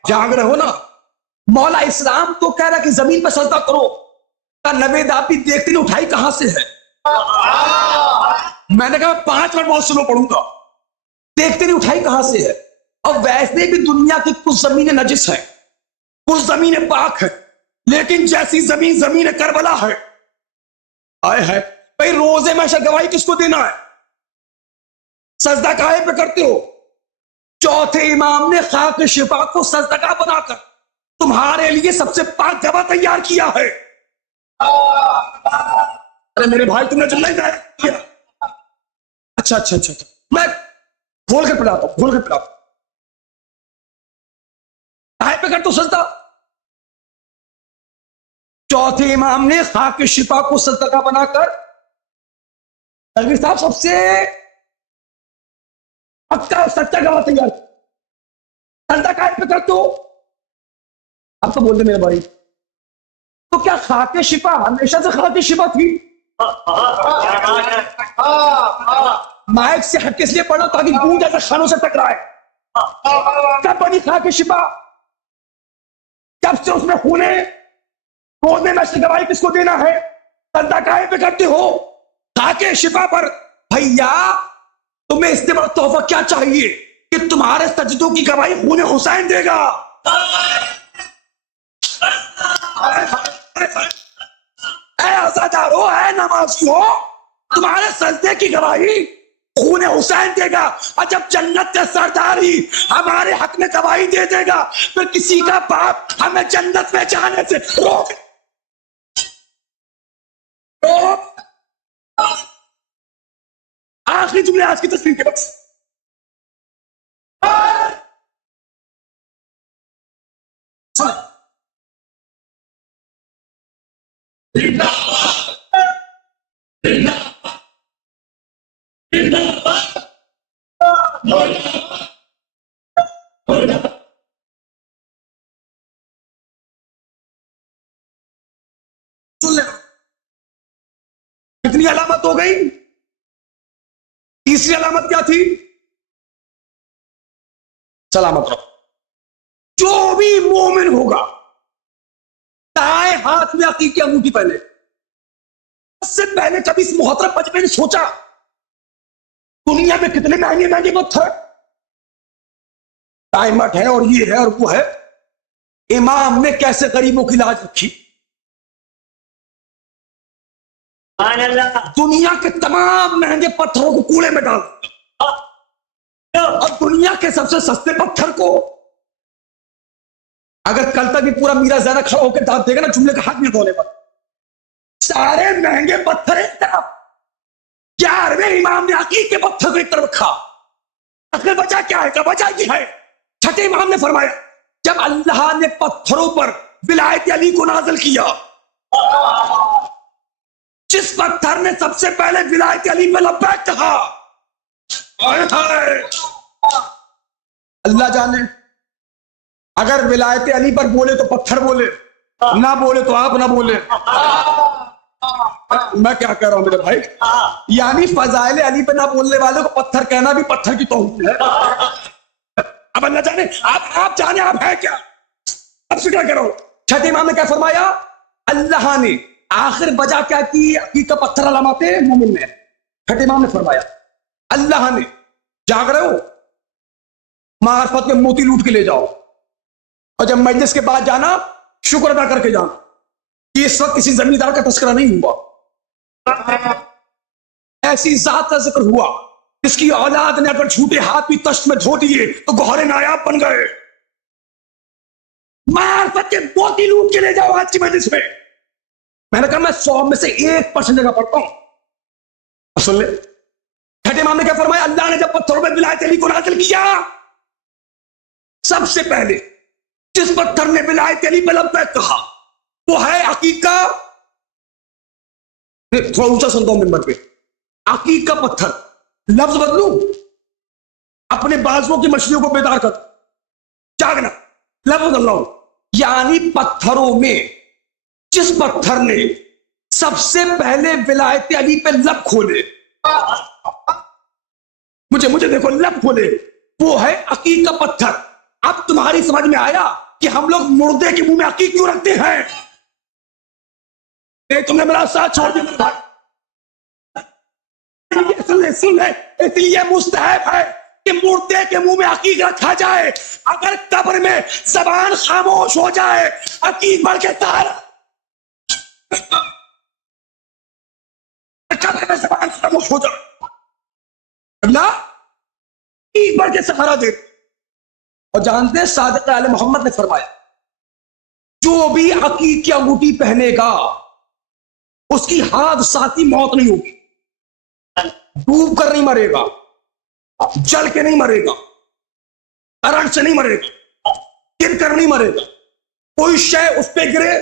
جاگ رہے ہو نا، مولا اسلام تو کہہ رہا کہ زمین پہ سجدہ کرو، کا نوید آپ بھی دیکھتے نہیں اٹھائی کہاں سے ہے؟ میں نے کہا 5 منٹ بہت سلو پڑھوں گا، دیکھتے نہیں اٹھائی کہاں سے ہے؟ اور ویسے بھی دنیا کی کچھ زمینیں نجس ہیں، کچھ زمینیں پاک ہیں، لیکن جیسی زمین زمین کربلا ہے، آئے ہے بھائی روزے محشر گواہی کس کو دینا ہے؟ سجدہ کاہے پہ کرتے ہو؟ چوتھے امام نے خاک شفا کو سجدہ کا بنا کر تمہارے لیے سب سے پاک جگہ تیار کیا ہے. ارے میرے بھائی تم نے جملہ ہی دائر کیا. اچھا اچھا اچھا اچھا میں کھول کے پڑھاتا ہوں, کھول کے پڑھاتا ہوں. آئے پہ کر تو سجدہ. چوتھے امام نے خاک شفا کو صدقہ بنا کر تنویر صاحب سب سے پکا سچا گواہ تیار کیا. سجدہ قائم پہ کر تو اب تو بول دے میرے بھائی, تو کیا خاک شفا ہمیشہ سے خاک شفا تھی؟ مائک سے ہٹ کے اس لیے پڑھو تاکہ گونج ایسے خانوں سے ٹکرائے. کب بنی خاک شفا؟ جب سے اس میں خونے روز میں سے گواہی کس کو دینا ہے؟ سجدہ قائم پہ کرتے ہو خاک شفا پر. بھیا تمہیں اس سے بڑا تحفہ کیا چاہیے کہ تمہارے سجدوں کی گواہی خون حسین دے گا. اے عزادارو, اے نمازیو, تمہارے سجدے کی گواہی خون حسین دے گا. اور جب جنت کے سرداری ہمارے حق میں گواہی دے دے گا پھر کسی کا باپ ہمیں جنت میں جانے سے روک. آخری جملے آج کی تصویر کے بس. کتنی علامت ہو گئی؟ تیسری علامت کیا تھی؟ سلامت رہو. جو بھی مومن ہوگا دائیں ہاتھ میں عقیق کی انگوٹھی پہلے. اس سے پہلے کبھی اس محترم بچے نے سوچا دنیا میں کتنے مہنگے مہنگے پتھر, ڈائمنڈ ہے اور یہ ہے اور وہ ہے, امام نے کیسے غریبوں کی لاج رکھی. دنیا کے تمام مہنگے پتھروں کو کوڑے میں ڈال اور دنیا کے سب سے سستے پتھر کو, اگر کل تک بھی پورا میرا زیادہ کھڑا ہو کے دانت دے گا نا جملے کا حق نہیں ہونے پر, سارے مہنگے پتھر ایک طرف, 11ویں امام نے عقیق کے پتھر کو ایک طرف رکھا. اصل وجہ کیا ہے؟ وجہ یہ ہے, چھٹے امام نے فرمایا جب اللہ نے پتھروں پر ولایت علی کو نازل کیا, جس پتھر نے سب سے پہلے ولایت علی میں لبیک کہا, اللہ جانے اگر ولایت علی پر بولے تو پتھر بولے, نہ بولے تو آپ نہ بولے. میں کیا کہہ رہا ہوں میرے بھائی, یعنی فضائل علی پہ نہ بولنے والے کو پتھر کہنا بھی پتھر کی توہین ہے. اب اللہ جانے آپ جانے آپ ہے کیا, اب فکر کرو. چھٹے امام نے کیا فرمایا؟ اللہ نے آخر وجہ کیا کی عقیق کا پتھر علامات مومن میں. چھٹے امام نے فرمایا اللہ نے, جاگ رہے ہو معرفت میں موتی لوٹ کے لے جاؤ, اور جب مجلس کے بعد جانا شکر ادا کر کے جانا کہ اس وقت کسی زمیندار کا تذکرہ نہیں ہوا, ایسی ذات کا ذکر ہوا جس کی اولاد نے اگر جھوٹے ہاتھ بھی تشت میں دھو دیے تو گوہر نایاب بن گئے. معرفت کے موتی لوٹ کے لے جاؤ آج کی مجلس میں. میں نے کہا میں 100 میں سے 1% جگہ پڑھتا ہوں. سن لے, چھٹے امام نے کیا فرمایا؟ اللہ نے جب پتھروں میں ولایت علی کو نازل کیا, سب سے پہلے جس پتھر نے ولایت علی پہ لبیک کہا وہ ہے عقیق کا, تھوڑا اونچا سنتا ہوں منبر پہ, عقیق کا پتھر. لفظ بدلوں, اپنے بازوؤں کی مچھلیوں کو بیدار کر, جاگنا. لفظ بدل رہا ہوں, یعنی پتھروں میں جس پتھر نے سب سے پہلے ولایت علی پہ لب کھولے, مجھے دیکھو لب کھولے, وہ ہے عقیق کا پتھر. اب تمہاری سمجھ میں آیا کہ ہم لوگ مردے کے منہ میں عقیق کیوں رکھتے ہیں؟ تم نے میرا ساتھ چھوڑ دیا. سن لے, اس لیے مستحب ہے کہ مردے کے منہ میں عقیق رکھا جائے. اگر قبر میں زبان خاموش ہو جائے عقیق بڑھ کے تار, قبر میں زبان خاموش ہو جائے اللہ عقیق بڑھ کے سہارا دے. اور جانتے ہیں صادق آل محمد نے فرمایا جو بھی عقیق کی انگوٹھی پہنے گا اس کی حادثاتی موت نہیں ہوگی، ڈوب کر نہیں مرے گا، جل کے نہیں مرے گا، کرنٹ سے نہیں مرے گا، گر کر نہیں مرے گا، کوئی شے اس پہ گرے،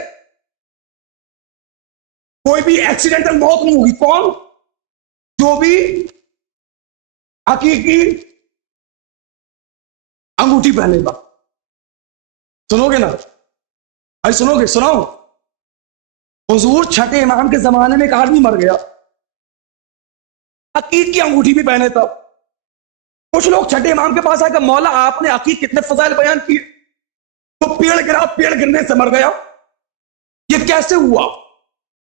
کوئی بھی ایکسیڈنٹل موت نہیں ہوگی۔ کون؟ جو بھی حقیقی انگوٹھی پہنے گا۔ سنو گے نا بھائی، سنو گے؟ سناؤ۔ حضور چھٹے امام کے زمانے میں ایک آدمی مر گیا، عقیق کی انگوٹھی بھی پہنے تھا۔ کچھ لوگ چھٹے امام کے پاس آئے کہ مولا آپ نے عقیق کتنے فضائل بیان کیے، تو پیڑ گرا، پیڑ گرنے سے مر گیا، یہ کیسے ہوا؟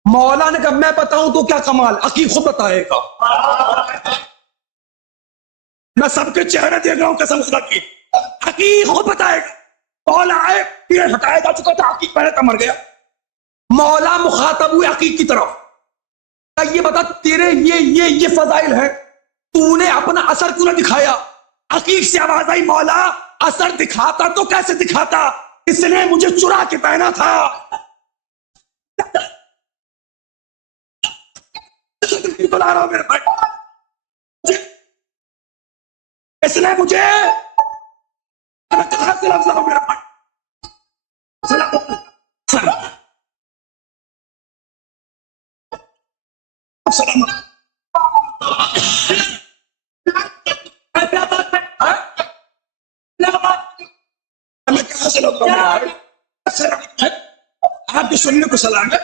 مولا نے کہا میں بتاؤں تو کیا کمال، عقیق خود بتائے گا۔ میں سب کے چہرے دیکھ رہا ہوں قسم خدا کی، عقیق خود بتائے گا۔ مولا آئے، پیڑ ہٹایا جا چکا تھا، عقیق پہنے تھا، مر گیا۔ مولا مخاطب ہوئے عقیق کی طرف، کہ یہ بتا تیرے یہ فضائل ہیں، تو نے اپنا اثر کیوں نہ دکھایا؟ عقیق سے آواز آئی، مولا اثر دکھاتا تو کیسے دکھاتا، اس نے مجھے چرا کے پہنا تھا۔ بلا رہا ہوں میرے بھائی، اس نے مجھے کہاں سے لفظ آؤ میرے بھائی، السلام آپ کے سننے کو سلام ہے،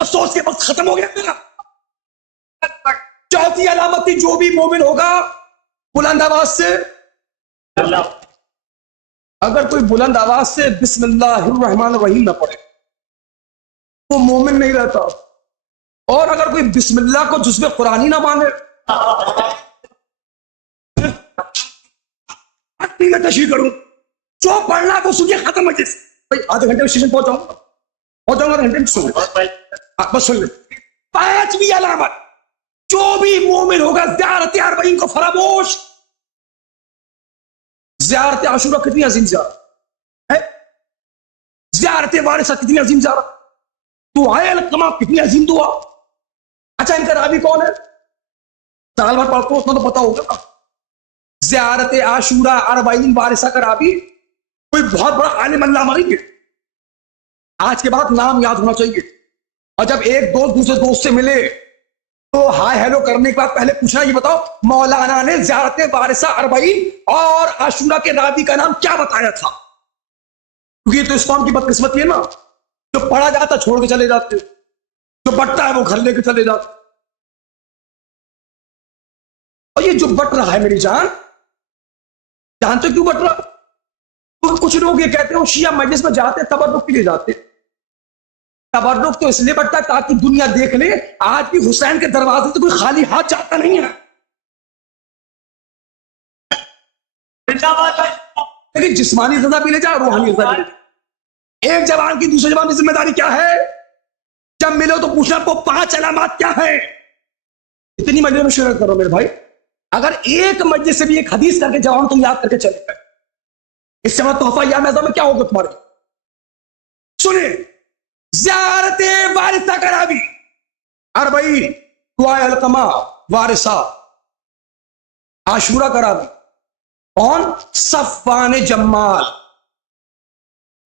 افسوس کے وقت ختم ہو گیا میرا۔ چوتھی علامت تھی، جو بھی مومن ہوگا بلند آواز سے، اگر کوئی بلند آواز سے بسم اللہ الرحمن الرحیم نہ پڑھے وہ مومن نہیں رہتا، اور اگر کوئی بسم اللہ کو جزو قرآنی نہ مانے، میں تشریح کروں، جو پڑھنا وہ سنیے، ختم ہے جس بھائی آدھے گھنٹے میں اسٹیشن پہنچ جاؤں گا، آدھے گھنٹے میں سن بس سن لیں۔ پانچویں علامت، جو بھی مومن ہوگا زیارت اربعین کو فراموش۔ زیارت عاشورہ کتنی عظیم زیارت ہے، زیارت وارثہ کتنی عظیم زیارت، دعائے القمہ کتنی عظیم دعا۔ اچھا ان کا راوی کون ہے؟ سال بھر پڑھتے ہو تو پتا ہوگا۔ زیارت عاشورہ اربعین وارثہ کا راوی کوئی بہت بڑا عالم علامہ نہیں ہے، آج کے بعد نام یاد ہونا چاہیے، اور جب ایک دوست دوسرے دوست سے ملے تو ہائے ہیلو کرنے کے بعد پہلے پوچھنا یہ بتاؤ مولانا نے زیارت وارثہ اربعین اور عاشورہ کے راوی کا نام کیا بتایا تھا؟ کیونکہ یہ تو اس قوم کی بدقسمتی ہے نا، جو پڑھا جاتا چھوڑ کے چلے جاتے، جو بٹتا ہے وہ گھر لے کے چلے جاتے۔ اور یہ جو بٹ رہا ہے میری جان، جانتے کیوں بٹ رہا؟ کچھ لوگ یہ کہتے ہیں شیعہ مجلس میں جاتے تبرک کے لیے جاتے، تبرک تو اس لیے بڑھتا ہے تاکہ دنیا دیکھ لے آج بھی حسین کے دروازے سے کوئی خالی ہاتھ جاتا نہیں ہے، لیکن جسمانی غذا بھی لے جائے، روحانی غذا بھی لے جائے۔ ایک جوان کی دوسرے جوان کی ذمہ داری کیا ہے؟ جب ملو تو پوچھنا وہ 5 علامات کیا ہے۔ اتنی مجلس میں شرکت کرو میرے بھائی، اگر ایک مجلس سے بھی ایک حدیث کر کے جوان تم یاد کر کے چلے گئے، اس سے تحفہ یا میزا میں کیا ہوگا تمہارے؟ سنیں، زیارت وارثہ کا راوی اربعین، دعائے القمہ وارثہ، عاشورہ کا راوی کون؟ صفوان جمال۔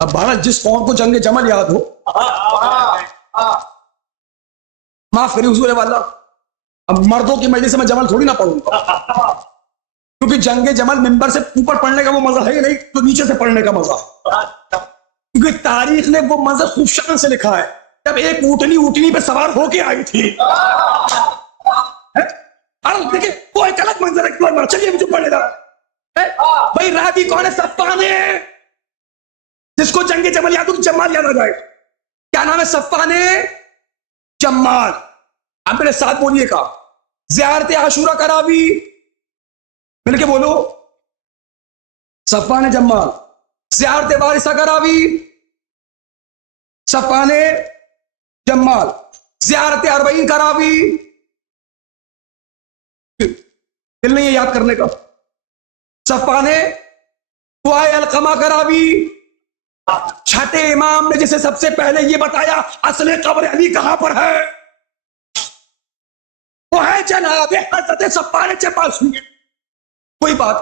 اب بھارت جس قوم کو جنگ جمل یاد ہو، معاف کریے حضور والا، اب مردوں کی مجلس میں جمل تھوڑی نہ پڑھوں گا، کیونکہ جنگ جمل ممبر سے اوپر پڑھنے کا وہ مزہ ہے نہیں تو نیچے سے پڑھنے کا مزہ، کیونکہ تاریخ نے وہ منظر خوب شان سے لکھا ہے جب ایک اونٹنی پہ سوار ہو کے آئی تھی۔ دیکھیں وہ ایک الگ منظر ہے، چلیے مجھے پڑھ لینا بھائی۔ راوی کون ہے؟ صفوان، جس کو جنگ جمل یاد ہو تو جمال یاد آ جائے۔ کیا نام ہے؟ صفوان جمال۔ اب میرے ساتھ بولیے گا، زیارت عاشورہ کا راوی، مل کے بولو، صفوان جمال۔ زیارت وارثہ کا راوی صفوان جمال۔ زیارت اربعین کا راوی، دل نہیں ہے یاد کرنے کا، صفوان دعائے القمہ کا راوی چھٹے امام نے جسے سب سے پہلے یہ بتایا اصل قبر علی کہاں پر ہے، وہ ہے جناب حضرت صفوان چپاسوی۔ کوئی بات،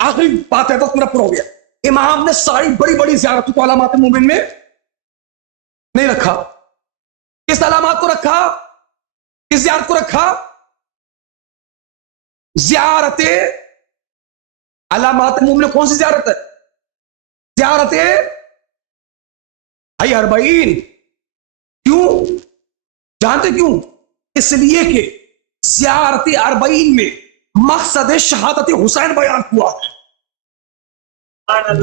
آخری بات ہے، وقت میرا پورا ہو گیا۔ امام نے ساری بڑی بڑی زیارتوں کو علامات مومن میں نہیں رکھا۔ کس علامات کو رکھا؟ کس زیارت کو رکھا؟ زیارت علامات مومن میں کون سی زیارت ہے؟ زیارت بھائی اربعین۔ کیوں جانتے کیوں؟ اس لیے کہ زیارت اربعین میں مقصد شہادت حسین بیان ہوا ہے۔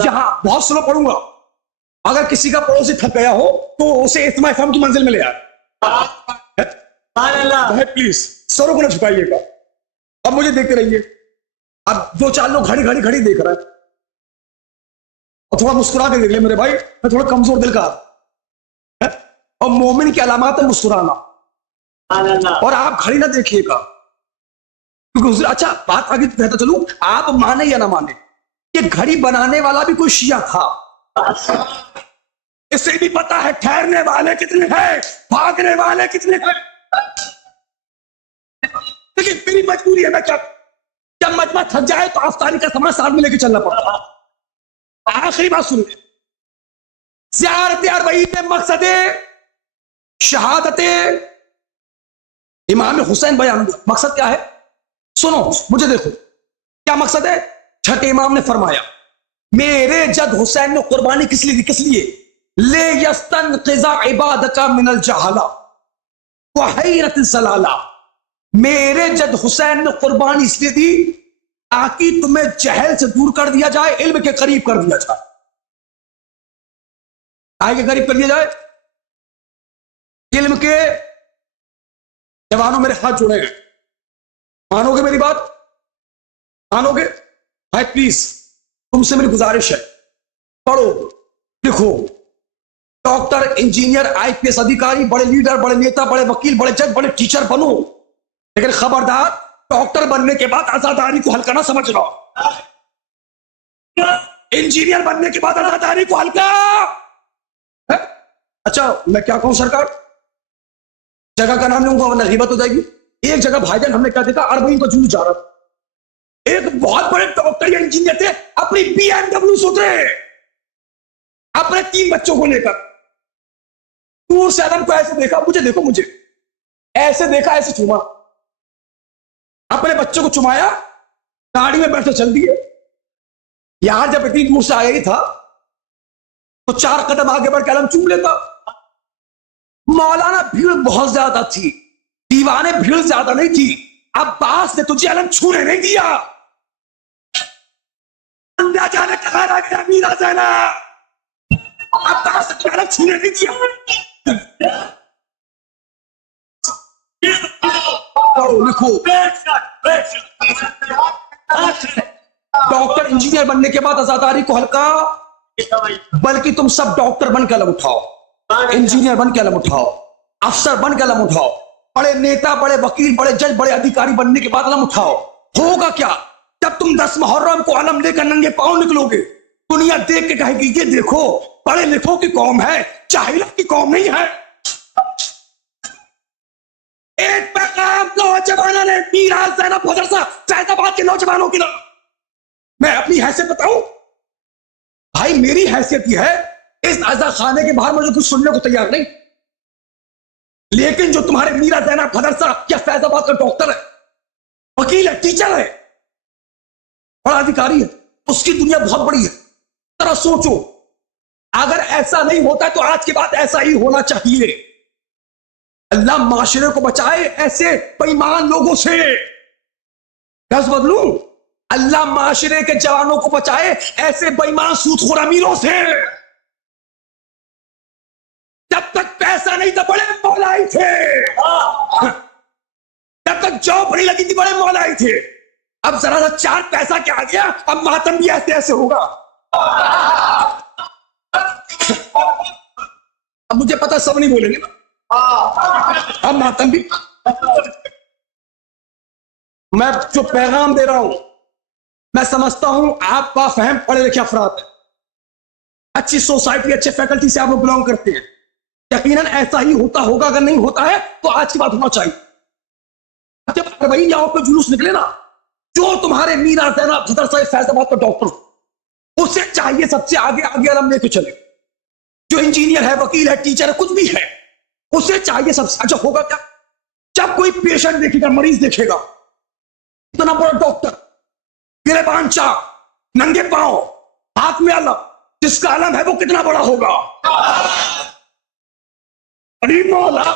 یہاں بہت سلو پڑھوں گا، اگر کسی کا پڑوسی تھک گیا ہو تو اسے اسماء افہام کی منزل میں لے آئے۔ پلیز سروں کو نہ جھکائیے گا، اب مجھے دیکھتے رہیے۔ اب دو چار لوگ گھڑی گھڑی گھڑی دیکھ رہے ہیں، اور تھوڑا مسکرا کے دیکھ لیں میرے بھائی، میں تھوڑا کمزور دل کا، اور مومن کی علامات ہے مسکرانا، اور آپ گھڑی نہ دیکھیے گا، کیونکہ اچھا بات آگے کہتا چلوں، آپ مانے یا نہ مانے کہ گھڑی بنانے والا بھی کوئی شیعہ تھا، اسے بھی پتا ہے ٹھہرنے والے کتنے ہیں، بھاگنے والے کتنے ہیں، لیکن میری مجبوری ہے، میں کیا جب مجمع تھک جائے تو آفتاری کا سامان ساتھ میں لے کے چلنا پڑتا۔ آخری بات سنیے، زیارت اربعین میں مقصد شہادت امام حسین بیان ہوا۔ مقصد کیا ہے؟ سنو مجھے، دیکھو کیا مقصد ہے۔ چھٹے امام نے فرمایا میرے جد حسین نے قربانی کس لیے دی؟ کس لیے؟ لے یستنقذ عبادک من الجہالہ وحیرۃ الضلالہ۔ میرے جد حسین نے قربانی اس لیے دی تاکہ تمہیں جہل سے دور کر دیا جائے، علم کے قریب کر دیا جائے۔ آئے کے قریب کر دیا جائے، علم کے۔ جوانوں میرے ہاتھ جوڑے ہیں، مانو گے میری بات؟ مانو گے؟ بھائی پلیز تم سے میری گزارش ہے، پڑھو لکھو، ڈاکٹر، انجینئر، آئی پی ایس ادھیکاری، بڑے لیڈر، بڑے نیتا، بڑے وکیل، بڑے جج، بڑے ٹیچر بنو، لیکن خبردار ڈاکٹر بننے کے بعد عزاداری کو ہلکا نہ سمجھنا، انجینئر بننے کے بعد عزاداری کو ہلکا۔ اچھا میں کیا کہوں سرکار، جگہ کا نام لوں گا ورنہ غیبت ہو جائے گی۔ ایک جگہ بھائی جان ہم نے کیا دیکھا، اربعین کو جلوس جا رہا تھا، ایک بہت بڑے ڈاکٹر یا انجینئر تھے، اپنی بی ایم ڈبلو سے اترے اپنے 3 بچوں کو لے کر، دور سے آدم کو ایسے دیکھا، مجھے دیکھو، مجھے ایسے دیکھا، ایسے چوما، اپنے بچوں کو چمایا، گاڑی میں بیٹھے چل دیے۔ یہاں جب اتنی دور سے آیا ہی تھا تو 4 قدم آگے بڑھ کے علم چوم لیتا۔ مولانا بھیڑ بہت زیادہ تھی، دیوانے بھیڑ زیادہ نہیں تھی، عباس نے تجھے علم چھونے نہیں دیا۔ اندھا جانے کہا رہا گیا میرا زینب، عباس نے تجھے علم چھونے نہیں دیا۔ پڑھو لکھو، ڈاکٹر انجینئر بننے کے بعد عزاداری کو ہلکا، بلکہ تم سب ڈاکٹر بن کے علم اٹھاؤ، انجینئر بن کے علم اٹھاؤ، افسر بن کے علم اٹھاؤ، بڑے نیتا، بڑے وکیل، بڑے جج، بڑے ادھیکاری بننے کے بعد علم اٹھاؤ۔ ہوگا کیا جب تم 10 محرم کو علم لے کر ننگے پاؤں نکلو گے، دنیا دیکھ کے کہے گی یہ دیکھو پڑھے لکھوں کی قوم ہے، جاہلوں کی قوم نہیں ہے۔ ایک پیغام نوجوانوں نے میرا زینب مدرسہ فیض آباد کے نوجوانوں کی، میں اپنی حیثیت بتاؤں بھائی، میری حیثیت یہ ہے اس عزا خانے کے باہر مجھے کچھ سننے کو تیار نہیں، لیکن جو تمہارے میرا زینب مدرسہ یا فیض آباد کا ڈاکٹر ہے، وکیل ہے، ٹیچر ہے، بڑا ادھیکاری ہے، اس کی دنیا بہت بڑی ہے۔ ذرا سوچو، اگر ایسا نہیں ہوتا تو آج کے بعد ایسا ہی ہونا چاہیے۔ اللہ معاشرے کو بچائے ایسے بے ایمان لوگوں سے۔ لفظ بدلوں، اللہ معاشرے کے جوانوں کو بچائے ایسے بے ایمان سود خور امیروں سے۔ جب تک پیسہ نہیں تھا بڑے مولائی تھے، جب تک جاب نہیں لگی تھی بڑے مولائی تھے، اب ذرا سا 4 پیسہ کیا آ گیا، اب ماتم بھی ایسے ایسے ہوگا۔ اب مجھے پتا سب نہیں بولیں گے نا، اب ماتم بھی۔ میں جو پیغام دے رہا ہوں، میں سمجھتا ہوں آپ کا فہم پڑھے لکھے افراد ہے، اچھی سوسائٹی اچھے فیکلٹی سے آپ لوگ بلانگ کرتے ہیں, یقیناً ایسا ہی ہوتا ہوگا, اگر نہیں ہوتا ہے تو آج کی بات ہونا چاہیے. جب اربعین یاؤں پہ جلوس نکلے نا, جو تمہارے میرا زینب صدر صاحب فیض آباد کا ڈاکٹر, اسے چاہیے سب سے آگے آگے علم لے کے چلے. جو انجینئر ہے, وکیل ہے, ٹیچر ہے, کچھ بھی ہے, اسے چاہیے سب سے اچھا ہوگا کیا, جب کوئی پیشنٹ دیکھے گا, مریض دیکھے گا, اتنا بڑا ڈاکٹر, گریبان چاک, ننگے پاؤں, ہاتھ میں علم, جس کا علم ہے وہ کتنا بڑا ہوگا. ارے مولا,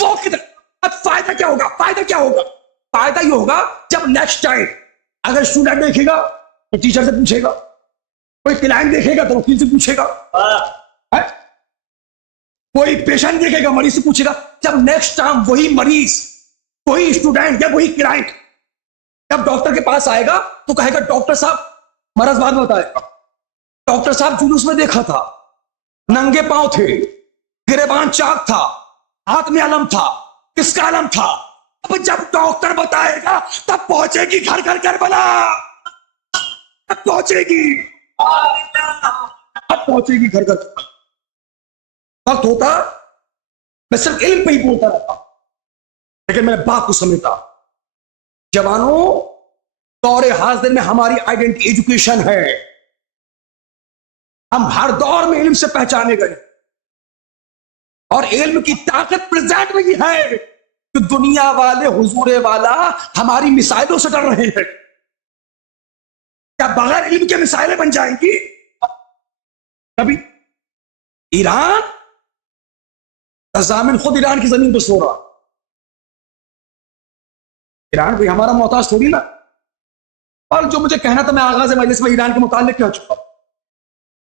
وہ کتنا, اب فائدہ کیا ہوگا, فائدہ کیا ہوگا, فائدہ یہ ہوگا جب نیکسٹ ٹائم اگر اسٹوڈنٹ دیکھے گا تو ٹیچر سے پوچھے گا, کوئی کلائنٹ دیکھے گا تو وکیل سے پوچھے گا, کوئی پیشنٹ دیکھے گا مریض سے پوچھے گا. جب نیکسٹ ٹائم وہی مریض, وہی اسٹوڈنٹ یا وہی کلائنٹ جب ڈاکٹر کے پاس آئے گا تو کہے گا ڈاکٹر صاحب, مرض بعد میں بتائے گا, ڈاکٹر صاحب جلوس میں دیکھا تھا, ننگے پاؤں تھے, گریبان چاک تھا, ہاتھ میں علم تھا, کس کا علم تھا. اب جب ڈاکٹر بتائے گا تب پہنچے گی گھر گھر کربلا, اب پہنچے گی, اب پہنچے گی گھر گھر. وقت ہوتا میں صرف علم پہ ہی بولتا رہتا, لیکن میں بات کو سمجھتا. جوانوں, دور حاضر میں ہماری آئیڈینٹی ایجوکیشن ہے. ہم ہر دور میں علم سے پہچانے گئے, اور علم کی طاقت پریزنٹ میں یہ ہے کہ دنیا والے حضور والا ہماری مسائلوں سے ڈر رہے ہیں. کیا بغیر علم کے مسائلیں بن جائیں گی؟ کبھی ایران ضامن خود ایران کی زمین پہ سو رہا, ایران کوئی ہمارا محتاج تھوڑی نا. اور جو مجھے کہنا تھا, میں آغاز مجلس میں ایران کے متعلق کہہ چکا,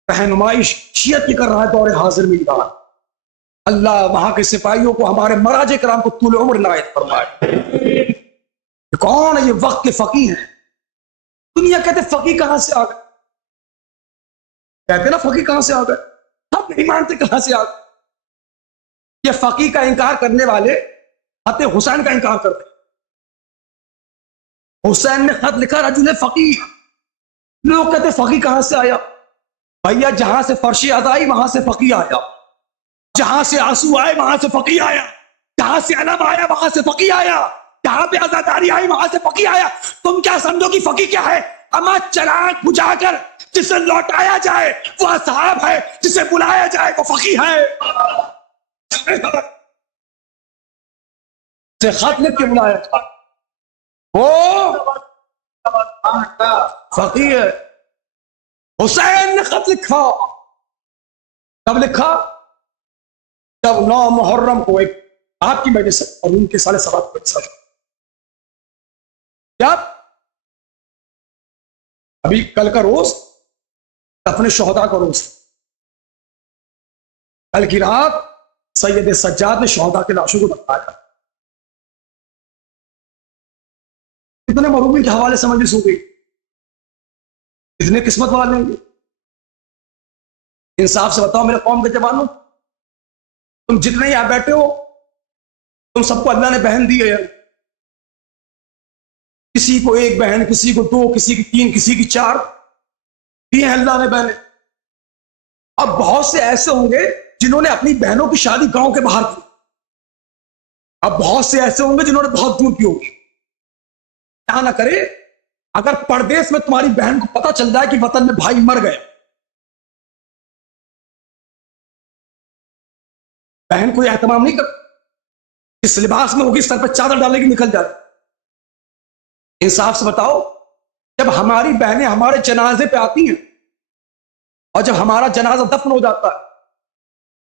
رہنمائی شیعت کی کر رہا ہے دور حاضر میں ایران. اللہ وہاں کے سپاہیوں کو, ہمارے مراجع کرام کو طول عمر عنایت فرمائے. کون ہے یہ وقت کے فقیہ ہیں. دنیا کہتے فقیہ کہاں سے آ گئے, کہتے نا فقیہ کہاں سے آ گئے, ہم نہیں مانتے کہاں سے آ گئے. یہ فقیہ کا انکار کرنے والے خط حسین کا انکار کرتے. حسین نے خط لکھا رجل فقیہ, لوگ کہتے فقیہ کہاں سے آیا. بھیا جہاں سے فرش ادا آئی وہاں سے فقیہ آیا, جہاں سے آنسو آئے وہاں سے فقیہ آیا, جہاں سے علم آیا وہاں سے فقیہ آیا, جہاں پہ عزاداری آئی وہاں سے فقیہ آیا. تم کیا سمجھو کہ فقیہ کیا ہے؟ اما چراغ بجھا کر جسے لوٹایا جائے وہ اصحاب ہے, جسے بلایا جائے وہ فقیہ ہے. سے خط لکھ کے بلایا جائے وہ فقیہ ہے. حسین نے خط لکھا, کب لکھا؟ جب 9 محرم کو ایک آپ کی مجلس اور ان کے سالے سوات کو ایسا کیا ابھی کل کا روز اپنے شہداء کا روز, کل کی رات سید سجاد نے شہداء کے لاشوں کو بتایا. اتنے مرومی کے حوالے سے مجلس ہو گئی, اتنے قسمت والے ہیں. انصاف سے بتاؤ میرے قوم کے جوانوں, تم جتنے یہاں بیٹھے ہو تم سب کو اللہ نے بہن دی ہے. کسی کو 1 بہن, کسی کو 2, کسی کی 3, کسی کی 4 دی ہیں اللہ نے بہنیں. اب بہت سے ایسے ہوں گے جنہوں نے اپنی بہنوں کی شادی گاؤں کے باہر کی, اب بہت سے ایسے ہوں گے جنہوں نے بہت دور کی ہوگی. کیا نہ کرے اگر پردیس میں تمہاری بہن کو پتہ چل جائے کہ وطن میں بھائی مر گئے, بہن کو یہ اہتمام نہیں کر, اس لباس میں ہوگی سر پہ چادر ڈالے گی نکل جائے. انصاف سے بتاؤ, جب ہماری بہنیں ہمارے جنازے پہ آتی ہیں اور جب ہمارا جنازہ دفن ہو جاتا ہے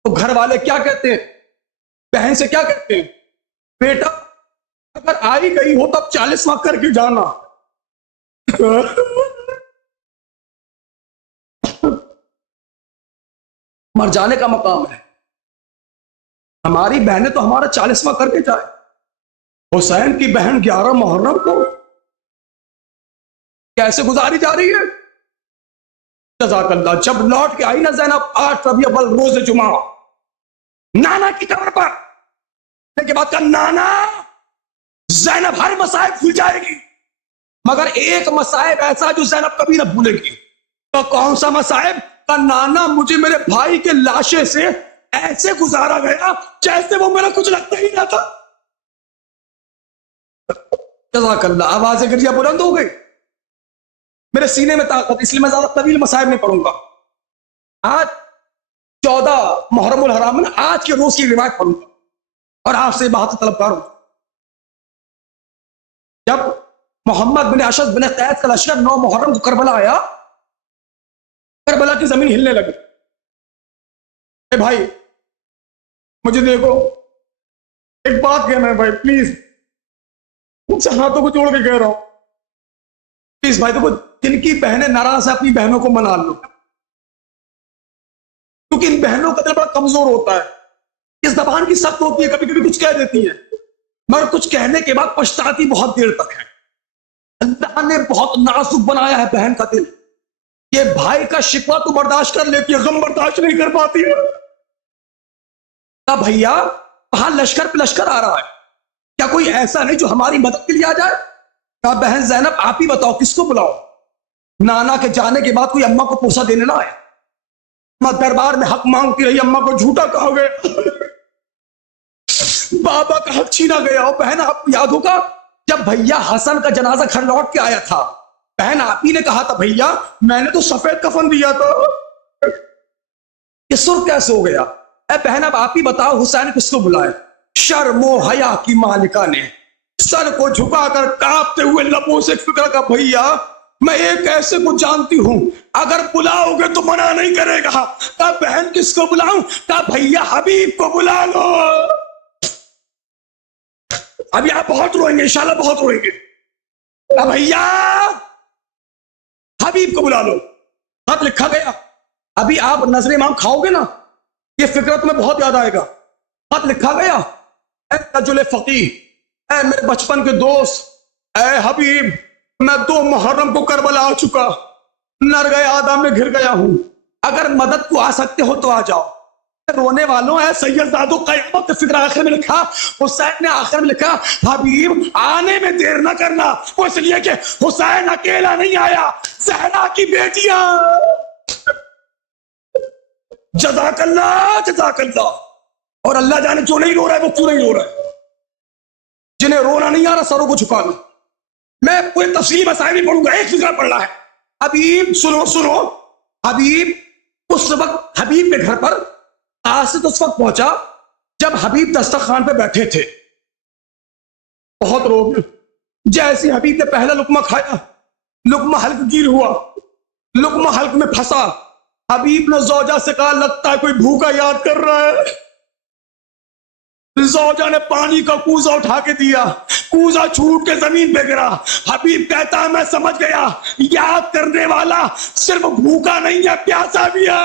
تو گھر والے کیا کہتے ہیں, بہن سے کیا کہتے ہیں, بیٹا اگر آئی گئی ہو تب 40واں کر کے جانا. مر جانے کا مقام ہے, ہماری بہنیں تو ہمارا 40واں کر کے جائے. حسین کی بہن 11 محرم کو کیسے گزاری جا رہی ہے. جزاک اللہ. جب لوٹ کے آئی نا زینب 8 ربیع الاول روز جمعہ, نانا کی قبر پر کے بعد کہا نانا زینب ہر مصائب بھول جائے گی مگر ایک مصائب ایسا جو زینب کبھی نہ بھولے گی, تو کون سا مصائب؟ کا نانا مجھے میرے بھائی کے لاشے سے ایسے گزارا گیا جیسے وہ میرا کچھ لگتا ہی نہ تھا. جزاک اللہ. آوازیں گرجیا بلند ہو گئی. میرے سینے میں طاقت، اس لیے میں زیادہ طویل مصائب نہیں پڑھوں گا. آج 14 محرم الحرام میں آج کے روز کی روایت پڑھوں گا اور آپ سے بات طلبگار ہوں. جب محمد بن اشعث بن قیس کا لشکر 9 محرم کو کربلا آیا، کربلا کی زمین ہلنے لگی. اے بھائی مجھے دیکھو، ایک بات کہنا ہے بھائی، پلیز مجھ سے ہاتھوں کو جوڑ کے کہہ رہا ہوں، پلیز بھائی دیکھو، جن کی بہنیں ناراض ہیں اپنی بہنوں کو منا لو، کیونکہ ان بہنوں کا دل بڑا کمزور ہوتا ہے. اس زبان کی سخت ہوتی ہے، کبھی کبھی کچھ کہہ دیتی ہے مگر کچھ کہنے کے بعد پچھتاتی بہت دیر تک ہے. اللہ نے بہت نازک بنایا ہے بہن کا دل. یہ بھائی کا شکوہ تو برداشت کر لیتی ہے، غم برداشت نہیں کر پاتی ہے. بھیا کہاں لشکر پہ لشکر آ رہا ہے، کیا کوئی ایسا نہیں جو ہماری مدد کے لیے آ جائے؟ کہا بہن زینب آپ ہی بتاؤ کس کو بلاؤ؟ نانا کے جانے کے بعد کوئی اماں کو پوسا دینے نہ آئے. اماں دربار میں حق مانگتی رہی، اماں کو جھوٹا کہا گیا، بابا کا حق چھینا گیا. اور بہن آپ کو یاد ہوگا جب بھیا حسن کا جنازہ گھر لوٹ کے آیا تھا، بہن آپ ہی نے کہا تھا بھیا میں نے تو سفید کفن دیا تھا، یہ سرخ کیسے ہو گیا؟ اے بہن اب آپ ہی بتاؤ حسین کس کو بلائے؟ شرم و حیا کی مالکہ نے سر کو جھکا کر کانپتے ہوئے لبوں سے فکر کا بھیا میں ایک ایسے کو جانتی ہوں اگر بلاؤ گے تو منع نہیں کرے گا. کہا بہن کس کو بلاؤں؟ کہا بھیا حبیب کو بلا لو. ابھی آپ بہت روئیں گے، انشاءاللہ بہت روئیں گے. کہا بھیا حبیب کو بلا لو. خط لکھا گیا. ابھی آپ نظر امام کھاؤ گے نا، یہ فکرت میں بہت یاد آئے گا. خط لکھا گیا، اے رجل فقیہ، اے میرے بچپن کے دوست، اے حبیب میں 2 محرم کو کربلا آ چکا، نر گئے آدم میں گھر گیا ہوں، اگر مدد کو آ سکتے ہو تو آ جاؤ. رونے والوں اے سید زادو قیامت کا فکر آخر میں لکھا. حسین نے آخر میں لکھا حبیب آنے میں دیر نہ کرنا، وہ اس لیے کہ حسین اکیلا نہیں آیا، زہرا کی بیٹیاں. جزاک اللہ جزاک اللہ. اور اللہ جانے جو نہیں رو رہا ہے وہ کیوں نہیں رو رہا ہے. جنہیں رونا نہیں آ رہا سروں کو جھکا لو. میں کوئی تفصیل مسائل نہیں پڑھوں گا، ایک فکر پڑھ رہا ہے. حبیب سنو، حبیب اس وقت حبیب کے گھر پر قاصد اس وقت پہنچا جب حبیب دسترخوان پہ بیٹھے تھے. بہت رو گئے. جیسے حبیب نے پہلا لقمہ کھایا، لقمہ حلق گیر ہوا، لقمہ حلق میں پھنسا. حبیب نے زوجہ سے کہا لگتا ہے کوئی بھوکا یاد کر رہا ہے. زوجہ نے پانی کا کوزہ اٹھا کے دیا، کوزہ چھوٹ کے زمین پہ گرا. حبیب کہتا ہے میں سمجھ گیا یاد کرنے والا صرف بھوکا نہیں ہے پیاسا بھی ہے.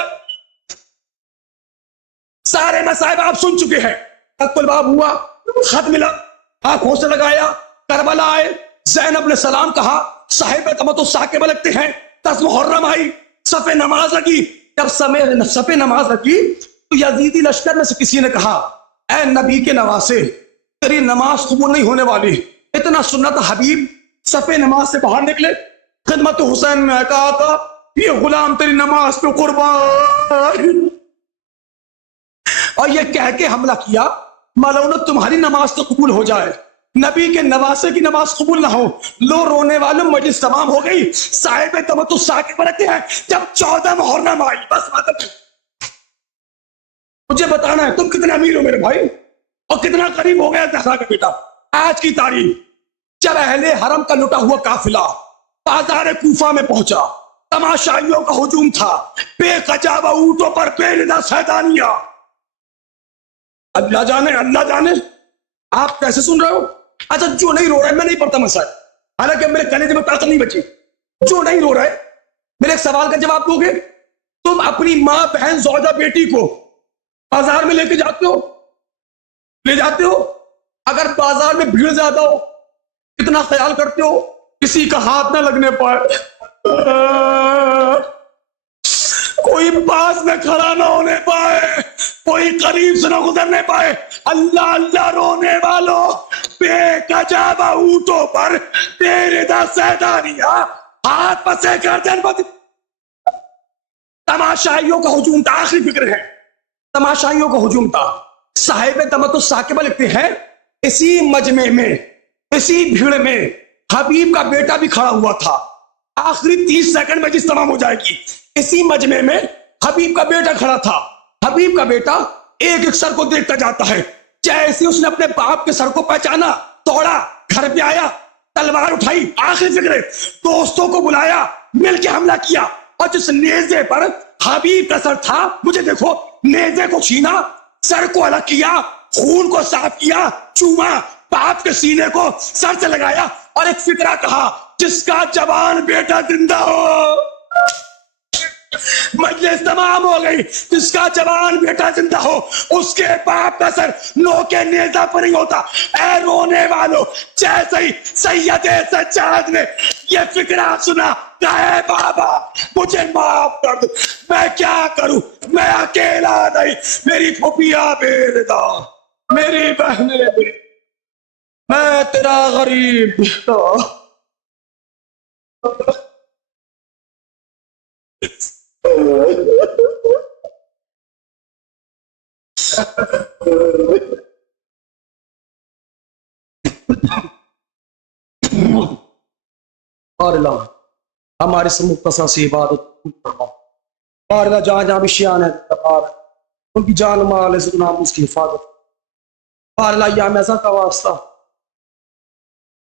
سارے مصائب آپ سن چکے ہیں. تک الباب ہوا، خط ملا، آنکھوں سے لگایا، کربلا آئے، زینب نے سلام کہا، صاحب تمت الثاقبہ لگتے ہیں. 10 محرم آئی، صف نماز لگی. جب صف نماز لگی تو یزیدی لشکر میں سے کسی نے کہا اے نبی کے نواسے تیری نماز قبول نہیں ہونے والی. اتنا سننا تھا حبیب صف نماز سے باہر نکلے، خدمت حسین نے کہا تھا یہ غلام تیری نماز پہ قربان، اور یہ کہہ کے حملہ کیا ملعونت تمہاری نماز تو قبول ہو جائے، نبی کے نواسے کی نماز قبول نہ ہو. لو رونے والوں مجلس تمام ہو گئی. صاحب تمت الثاقبہ رہتے ہیں جب 14 محرم آئی. بس مطلب مجھے بتانا ہے تم کتنے امیر ہو میرے بھائی اور کتنا قریب ہو گیا زہرا کا بیٹا. آج کی تاریخ جب اہل حرم کا لٹا ہوا قافلہ بازار کوفہ میں پہنچا، تماشائیوں کا ہجوم تھا، بے قجابہ اونٹوں پر بے ندا سیدانیاں. اللہ جانے آپ کیسے سن رہے ہو. اچھا جو نہیں رو رہا ہے میں نہیں پڑھتا مسائل، حالانکہ میرے کلیجے میں طاقت نہیں بچی. جو نہیں رو رہا ہے میرے ایک سوال کا جواب دو گے؟ تم اپنی ماں بہن زوجہ بیٹی کو بازار میں لے کے جاتے ہو، اگر بازار میں بھیڑ زیادہ ہو کتنا خیال کرتے ہو کسی کا ہاتھ نہ لگنے پائے، کوئی پاس میں کھڑا نہ ہونے پائے، کوئی قریب سے نہ گزرنے پائے. اللہ اللہ رونے والوں بے کجابہ اونٹوں پر تیرے دا سیدانیاں ہاتھ پسے کر دین. تماشائیوں کا ہجوم تھا. آخری فکر ہے, تماشائیوں کا ہجوم تھا. صاحب دمت الثاقبہ لکھتے ہیں اسی مجمع میں, اسی بھیڑ میں حبیب کا بیٹا بھی کھڑا ہوا تھا. آخری 30 سیکنڈ میں جس تمام ہو جائے گی. اسی مجمع میں حبیب کا بیٹا کھڑا تھا. حبیب کا بیٹا ایک ایک سر کو دیکھتا جاتا ہے. جیسے اس نے اپنے باپ کے سر کو پہچانا, توڑا, گھر پہ آیا, تلوار اٹھائی. آخری فکر ہے, دوستوں کو بلایا, مل کے حملہ کیا, اور جس نیزے پر حبیب کا سر تھا, مجھے دیکھو, نیزے کو چھینا, سر کو الگ کیا, خون کو صاف کیا, چوما, باپ کے سینے کو سر سے لگایا, اور ایک فکرہ کہا جس کا جوان بیٹا زندہ ہو. مجلس تمام ہو گئی. جس کا جوان بیٹا زندہ ہو, اس کے باپ کا سر نوکے نیزہ پر ہی ہوتا. اے رونے والو, جیسے ہی سید سجاد نے یہ فکرہ سنا, کہے بابا مجھے معاف کر دو, میں کیا کروں, میں اکیلا نہیں, میری پھوپھیاں بیٹا, میری بہنیں بھی, میں تیرا غریب بیٹا. اللہ ہماری سے مختصر سی عبادت فرما. اللہ جہاں جہاں بھی شیعان ہے ان کی جان مال عزت ناموس کی حفاظت. اللہ یا میزا کا واسطہ,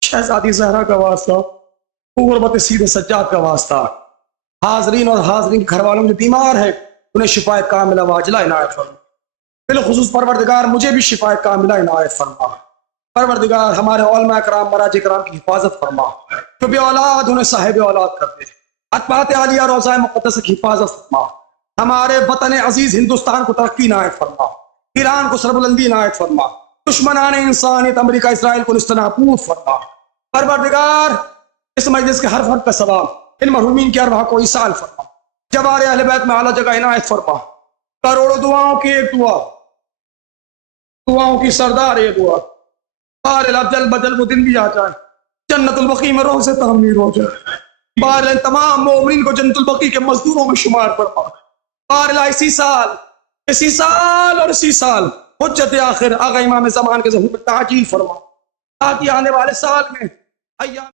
شہزادی زہرا کا واسطہ, غربت سید سجاد کا واسطہ, حاضرین اور حاضرین گھر والوں جو بیمار ہیں انہیں شفا کاملہ واجلہ عنایت فرما. بالخصوص پروردگار مجھے بھی شفا کاملہ عنایت فرما. پروردگار ہمارے علماء کرام مراجع کرام کی حفاظت فرما. جو بے اولاد انہیں صاحب اولاد کر دے. اطباعت عالیہ روضہ مقدسہ کی حفاظت فرما. ہمارے وطن عزیز ہندوستان کو ترقی عنایت فرما. ایران کو سربلندی عنایت فرما. دشمنان انسانیت امریکہ اسرائیل کو نستنابود فرما. پروردگار اس مجلس کے ہر فرد کا ثواب ان مرحومین کی ارواح کو ایصال فرما. جوار اہل بیت میں اعلیٰ جگہ عنایت فرما. کروڑوں دعاؤں کی ایک دعا, دعاؤں کی سردار یہ دعا, بار جلد بجل وہ دن بھی آ جائے, جنت البقیع میں روح سے تعمیر ہو جائے. بار تمام مومنین کو جنت البقیع کے مزدوروں میں شمار فرما. بار اسی سال اور اسی سال حجت آخر آقا امام زمان کے ظہور میں تعجیل فرما, تاکہ آنے والے سال میں ایام